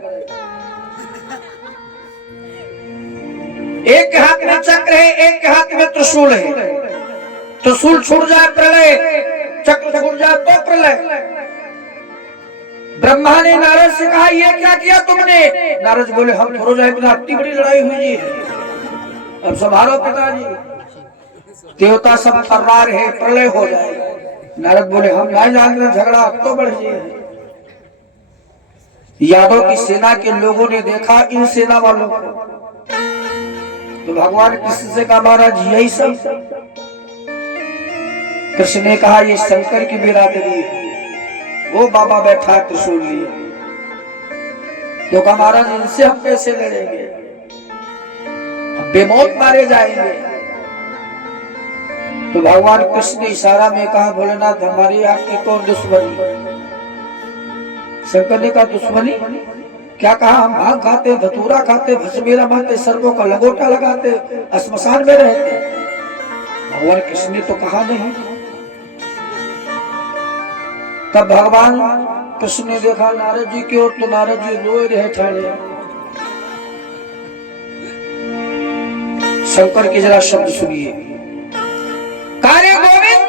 एक के हाथ में चक्र है, एक के हाथ में त्रिशूल है। त्रिशूल छूट जाए प्रलय, चक्र छूट जाए तो प्रलय। ब्रह्मा ने नारद से कहा ये क्या किया तुमने? नारद बोले हम थोड़ा जाए इतनी बड़ी लड़ाई हुई जी, अब संभालो पिताजी, देवता सब फर्रार है, प्रलय हो जाएगा। नारद बोले हम नहीं जानते, झगड़ा अब तो बढ़ जाए। यादव की सेना के लोगों ने देखा इन सेना वालों को, तो भगवान कृष्ण से कहा महाराज यही सब। कृष्ण ने कहा ये शंकर की बिरादरी है। वो बाबा बैठा त्रिशूल लिए, तो कहा महाराज इनसे हम कैसे लड़ेंगे, बेमौत मारे जाएंगे। तो भगवान कृष्ण ने इशारा में कहा भोलेनाथ हमारी आपकी कौन दुश्मनी? शंकर ने कहा दुश्मनी क्या? कहा हम भांग खाते, धतूरा खाते, भस्मीरा मारते, सर्पों का लंगोटा लगाते, श्मशान में रहते। भगवान कृष्ण ने तो कहा नहीं। तब भगवान कृष्ण ने देखा नारद जी की ओर, तो नारद जी रोए रहे ठाड़े। शंकर के जरा शब्द सुनिए, कार्य गोविंद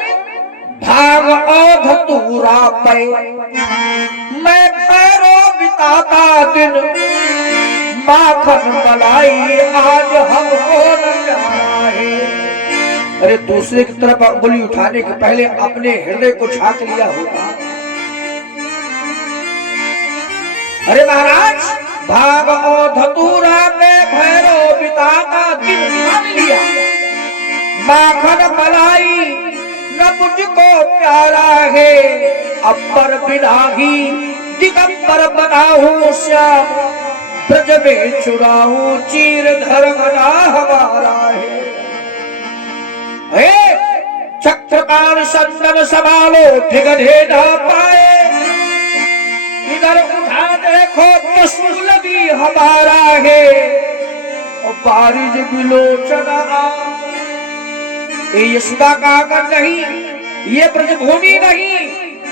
भाग धतूरा पे मैं भैरो बिताता दिन, माखन मलाई आज हमको न जाना है। अरे दूसरे की तरफ उंगली उठाने के पहले अपने हृदय को झांक लिया होगा। अरे महाराज भाग धतूरा में भैरो बिताता दिन मान लिया, माखन मलाई न मुझको प्यारा है, अपर बिलाही दिगंबर बनाऊं श्याम, ब्रज में चुराऊं चीर धर्म ना हमारा है। चक्रकाल संतन संभालो ठिगढ़े ना पाए, इधर उठा देखो त्रिशूल भी हमारा है, और बारिश बिलोचना ये यशोदा का आंगन नहीं, ये ब्रजभूमि नहीं,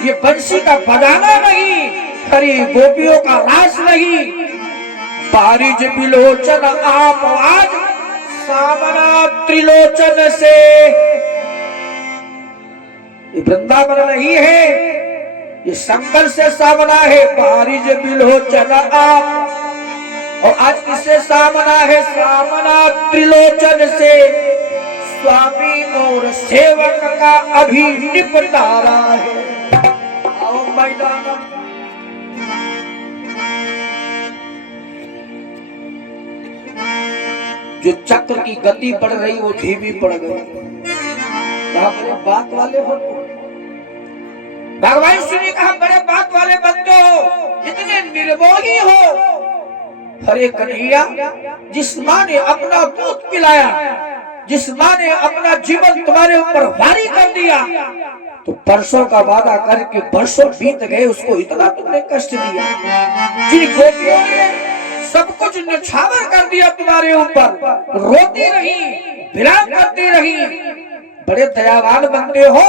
ये बंसी का बजाना नहीं, हरी गोपियों का रास नहीं। बारिश बिलोचन आप आज सामना त्रिलोचन से, ये वृंदावन नहीं है, ये शंकर से सामना है। बारिश बिलोचन आप, और आज किससे सामना है? सामना त्रिलोचन से। स्वामी और सेवक का अभी निपटारा है। आओ मैदान जो चक्र की गति बढ़ रही वो धीमी पड़ गई। बड़े बात वाले हो, भगवान श्री ने कहा बड़े बात वाले बंदे हो, इतने निर्मोही हो। हरे कन्हैया, जिस माँ ने अपना दूध पिलाया, जिस माँ ने अपना जीवन तुम्हारे ऊपर भारी कर दिया, तो परसों का वादा करके वर्षों बीत गए, उसको इतना तुमने कष्ट दिया। जिन गोपियों ने सब कुछ न्यौछावर कर दिया तुम्हारे ऊपर, रोती रही, विलाप करती रही, बड़े दयावान बनते हो,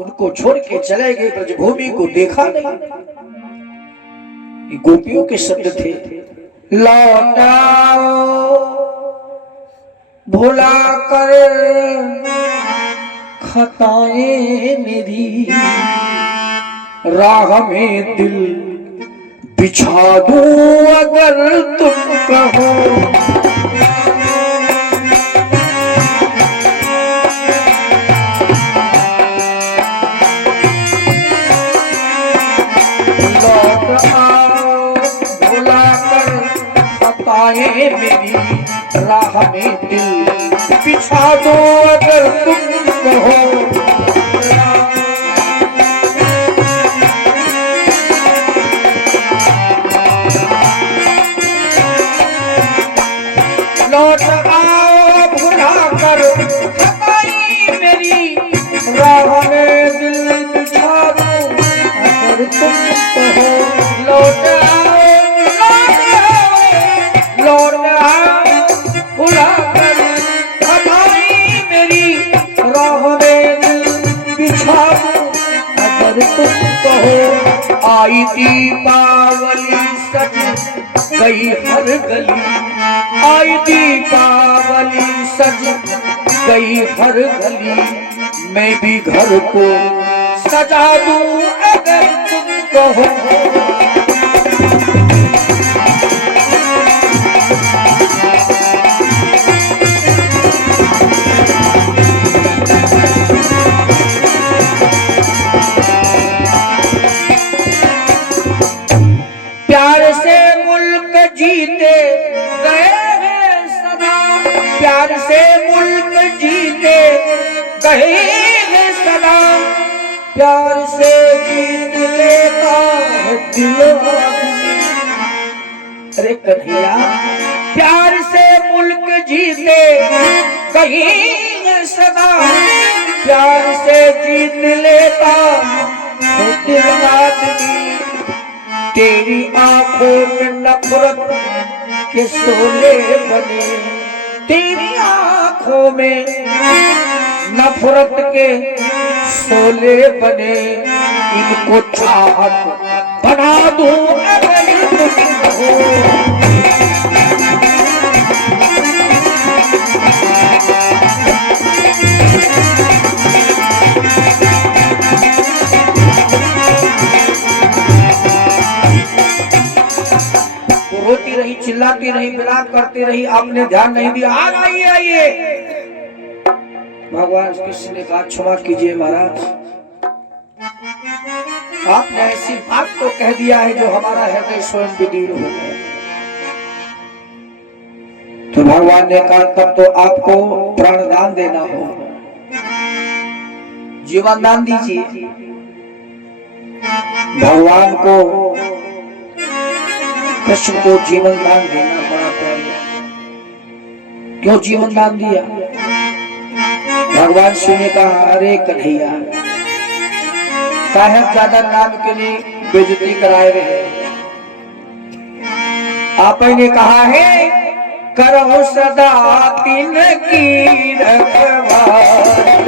उनको छोड़ के चले गए, ब्रजभूमि को देखा नहीं। ये गोपियों के शब्द थे। लौटाओ भुला कर खताएं मेरी, राह में दिल बिछा दूं अगर तुम कहो। लौट आओ भुला कर खताएं मेरी, राह में दिल बिछा दो अगर तुम कहो। लौट आओ भुला कर खताएं मेरी, राह में दिल बिछा दो अगर तुम कहो। लौट आओ लौट आओ भुला कर खताएं मेरी, राह में दिल बिछा दो अगर तुम कहो। आई दीपावली सज गई हर गली, आई दीपावली सज गई हर गली, मैं भी घर को सजा दूं अगर तुम कहो। प्यार से मुल्क जीते गए हैं सदा, प्यार से मुल्क जीते गए हैं सदा, प्यार से जीत लेता है दिल आदमी। अरे कन्हैया, प्यार से मुल्क जीते गए हैं सदा, प्यार से जीत लेता है दिल आदमी। तेरी आंखों में नफरत के शोले बने, तेरी आंखों में नफरत के शोले बने, इनको चाहत बना दूं अगर तुम हो। रोती रही, चिल्लाती रही, विलाप करती रही, आपने ध्यान नहीं दिया। आइए आइए। भगवान कृष्ण ने कहा क्षमा कीजिए महाराज, आपने ऐसी बात तो कह दिया है जो हमारा हृदय स्वयं विदीर्ण हो गया। तो भगवान ने कहा तब तो आपको प्राणदान देना हो, जीवन दान दीजिए। भगवान को कृष्ण को जीवन दान देना पड़ा प्यारे। क्यों जीवन दान दिया? भगवान शिव ने कहा अरे कन्हैया, काहे ज्यादा नाम के लिए बेइज्जती कराए रहे। आप ने कहा है करो सदा तिन की रखवाली,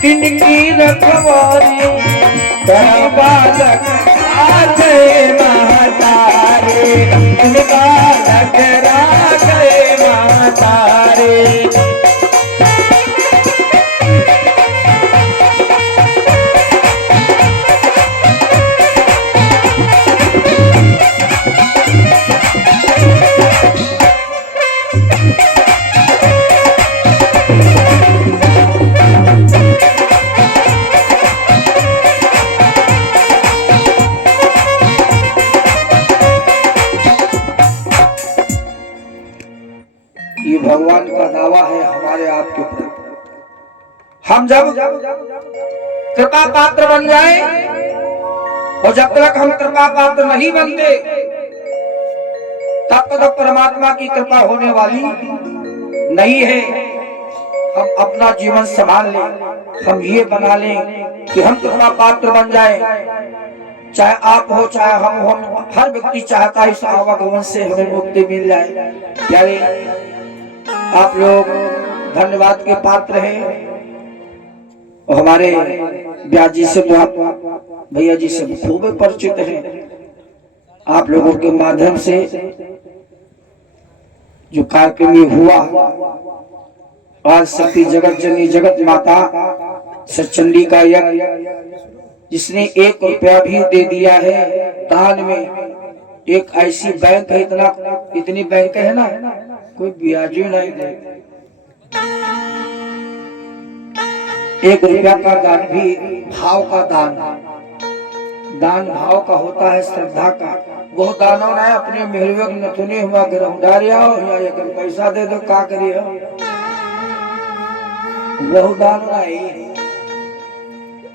तिनकी रखवाली, बालक आते महतारे, बालक रागे महतारे। ये भगवान का दावा है हमारे आपके ऊपर। हम जब कृपा पात्र बन जाए और जब तक हम कृपा पात्र नहीं बनते तब तक परमात्मा की कृपा होने वाली नहीं है। हम अपना जीवन संभाल लें, हम ये बना लें कि हम कृपा पात्र बन जाए। चाहे आप हो चाहे हम हो, हर व्यक्ति चाहता है इस आवागमन से हमें मुक्ति मिल जाए। प्यारे आप लोग धन्यवाद के पात्र हैं। हमारे ब्याज जी से तो आप भैया जी से खूब परिचित हैं। आप लोगों के माध्यम से जो कार्यक्रम ये हुआ, आज सती जगत जननी जगत माता सचंडी का यज्ञ, जिसने 1 रुपया भी दे दिया है दान में। एक ऐसी बैंक है, इतनी बैंक है ना, कोई ब्याज नहीं दे। 1 रुपया का दान भी भाव का दान भाव का होता है, श्रद्धा का। वो दानों ने अपने मेहरवे नथुनी हुआ गिरफ्तारिया हो या एक पैसा दे दो का करिए, वो दान नहीं।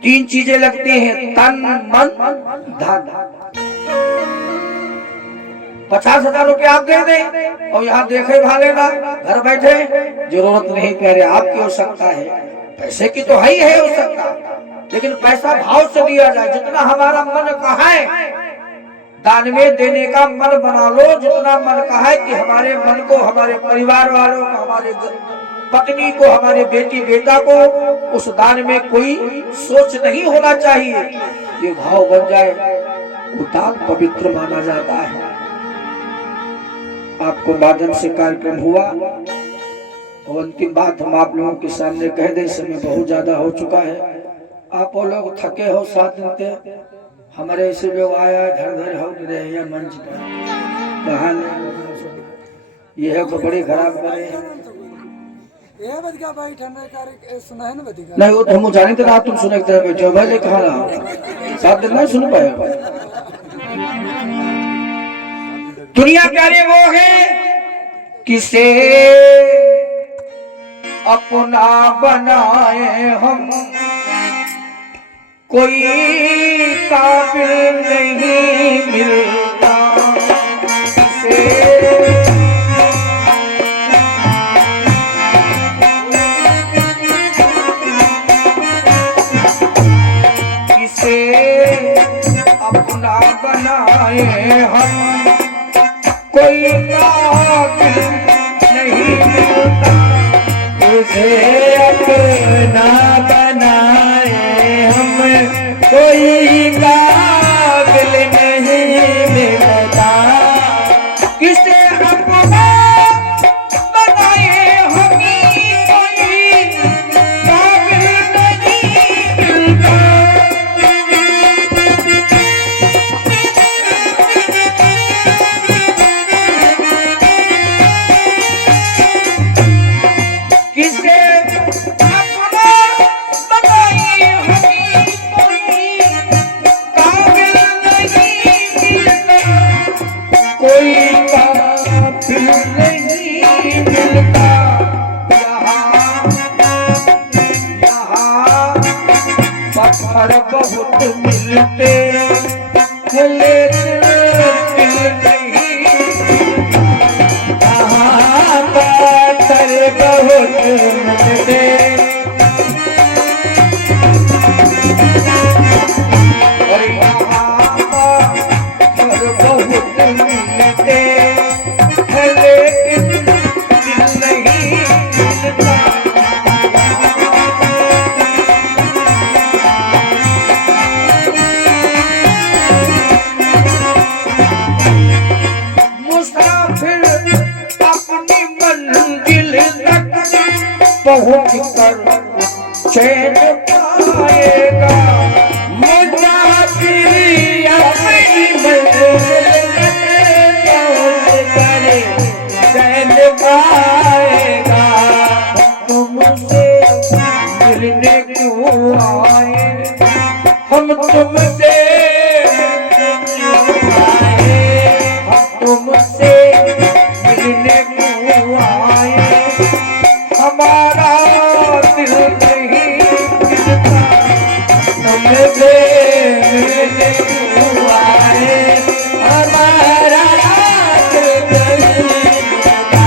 3 चीजें लगती हैं, तन मन धन। 50,000 रुपया आप दे दें और यहाँ देखे भाले ना, घर बैठे, जरूरत नहीं प्यारे आपकी हो सकता है, पैसे की तो है ही है हो सकता, लेकिन पैसा भाव से दिया जाए। जितना हमारा मन कहा है दान में देने का मन बना लो, जितना मन कहा है कि हमारे मन को, हमारे परिवार वालों को, हमारे पत्नी को, हमारे बेटी बेटा को उस दान में कोई सोच नहीं होना चाहिए, ये भाव बन जाए, वो दान पवित्र माना जाता है। आपको माध्यम से कार्यक्रम हुआ और अंतिम बात हम आप लोगों के सामने कह दें, समय बहुत ज्यादा हो चुका है, आप लोग थके हो 7 दिन के, हमारे ऐसे लोग आया धर हो रहे हैं मंच पर, कहानी ये है तो बड़ी खराब करे नहीं, वो तो हम जाने थे रात तुम सुने बैठे भाई कहा 7 दिन नहीं सुन पाए। दुनिया प्यारे वो है किसे अपना बनाए हम, कोई काबिल नहीं मिलता किसे अपना बनाए हम, कोई काबिल नहीं मिलता। किसे अपना बनाए हम, कोई काबिल नहीं मिलता। किसे अपना बनाए हम, कोई काबिल नहीं मिलता। किसे कोई काबिल नहीं मिलता। यहाँ पत्थर बहुत मिलते लेकिन दिल नहीं, यहाँ पत्थर बहुत मिलते और यहाँ पत्थर बहुत मिलते लेकिन दिल नहीं मिलता। मुसाफिर अपनी मंजिल तक पहुँच कर चैन पाएगा। मुसाफिर अपनी मंजिल तक पहुँच कर चैन पाएगा। तुमसे मिलने क्यों आए हम, तुमसे तुमसे मिलने क्यों आए, हमारा दिल नहीं मिलता। तुमसे मिलने क्यों आए, हमारा दिल नहीं मिलता।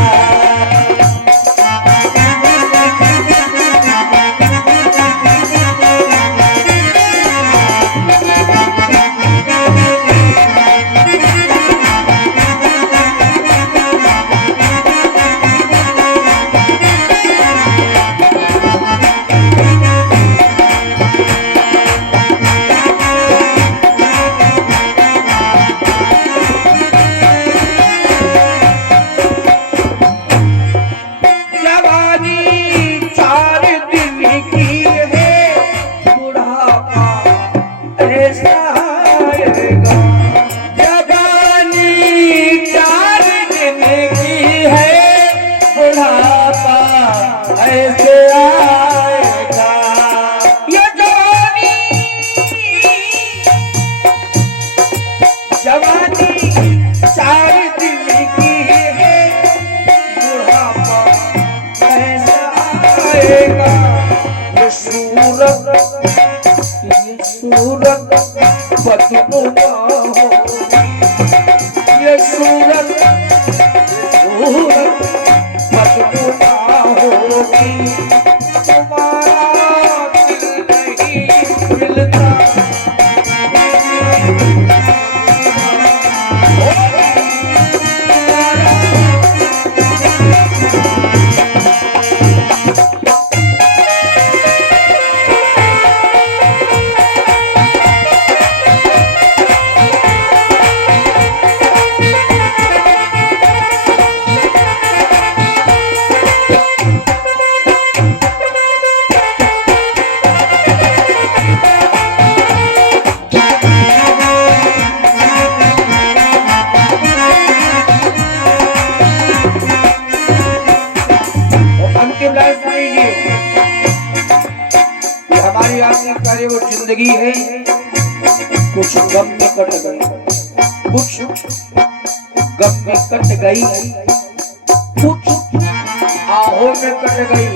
सूरत बदलना होगी, तुम्हारा दिल नहीं मिलता। हमारी आखिरी कार्य वो जिंदगी है, कुछ गम में कट गई, कुछ गम में कट गई, कुछ आहों में कट गई,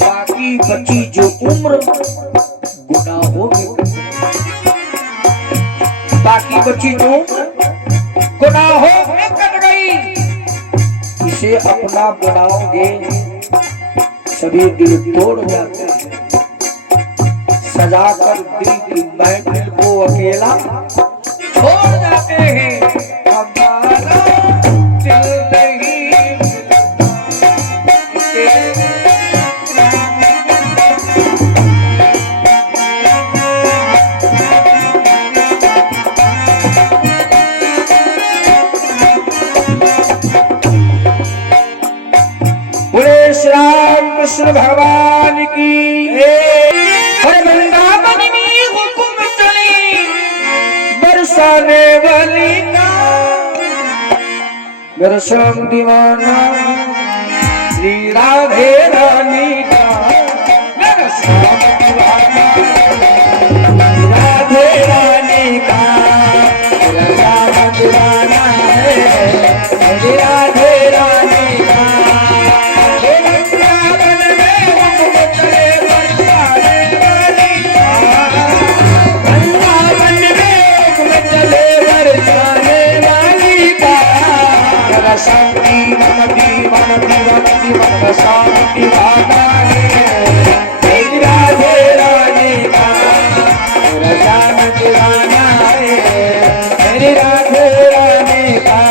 बाकी बची जो उम्र गुनाहों में कट गई, बाकी बची जो उम्र गुनाहों में कट गई। इसे अपना बनाओगे सभी दिल तोड़ जाते हैं, सजा कर दिल की महफिल को अकेला छोड़ जाते हैं। हमारा दिल नहीं बोले श्री राम कृष्ण भगवान की। वृंदावन में हुक्म चली बरसाने वाली का, मेरा श्याम दीवाना श्री राधे रानी का, मेरा श्याम दीवाना राधे रानी का, मेरा श्याम दीवाना है मेरी राधे रानी का। शांति मन दीवाना शांति दीवाना है मेरी राधे रानी का, मेरा श्याम दीवाना है मेरी राधे रानी का।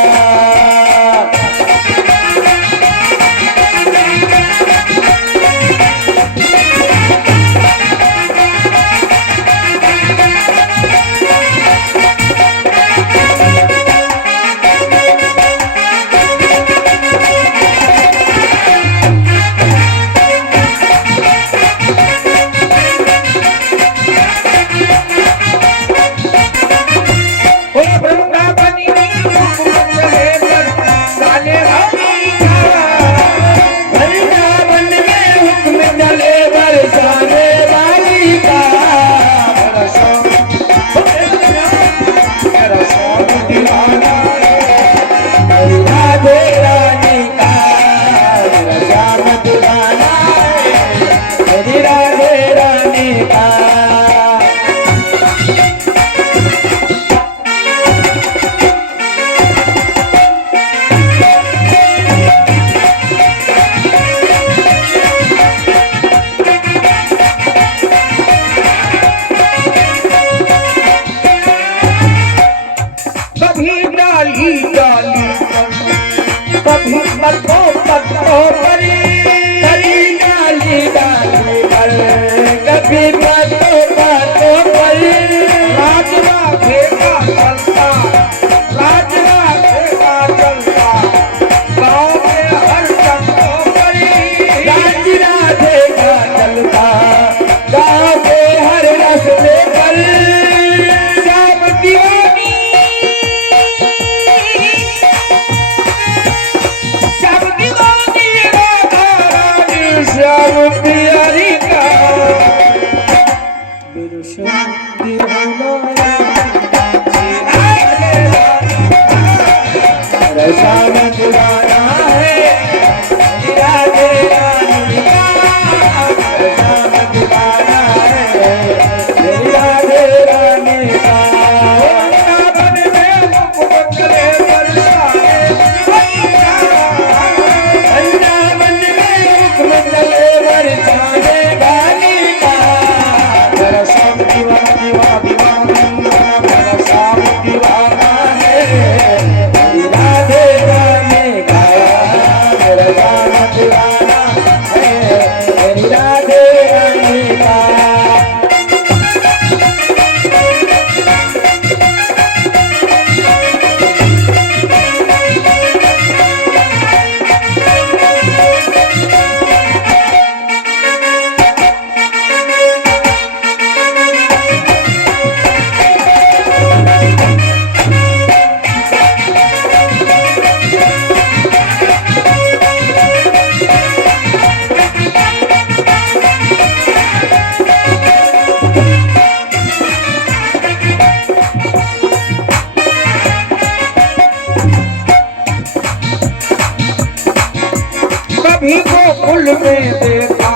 में देखा,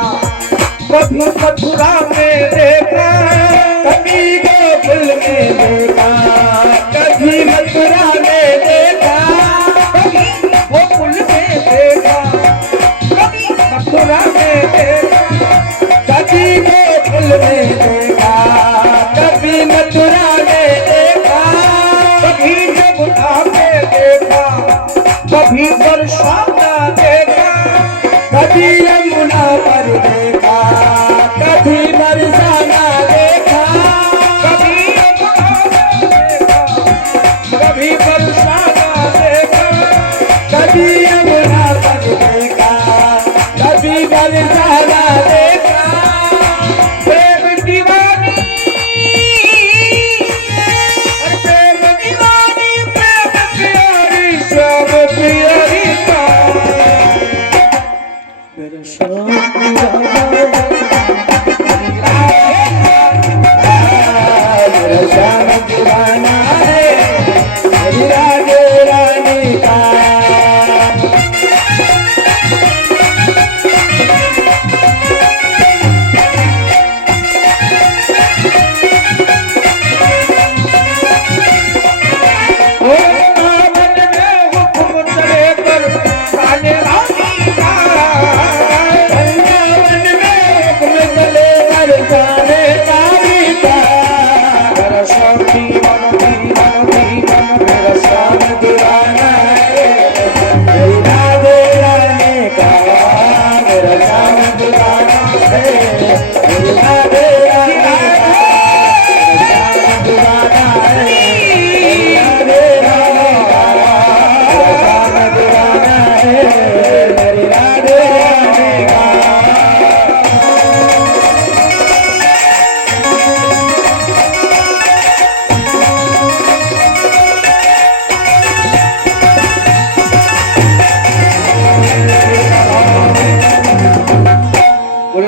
कभी मथुरा में देखा, कभी गोकुल में देखा, कभी मथुरा में देखा, कभी गोकुल में देखा, कभी मथुरा में देखा, कभी गोकुल में देखा, कभी मथुरा में देखा, कभी जमुना में देखा, कभी बरसाना देखा, कभी यमुना पर देखा, कभी बरसाना देखा, कभी यमुना पर देखा, कभी बरसाना देखा, कभी यमुना पर देखा, कभी बरसाना देखा। प्रेम दीवानी, प्रेम दीवानी, प्रेम प्यारी, श्याम प्यारी का मेरा श्याम दीवाना, मेरा श्याम दीवाना है मेरी राधे रानी का।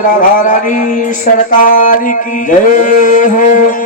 राधा रानी सरकार की जय हो।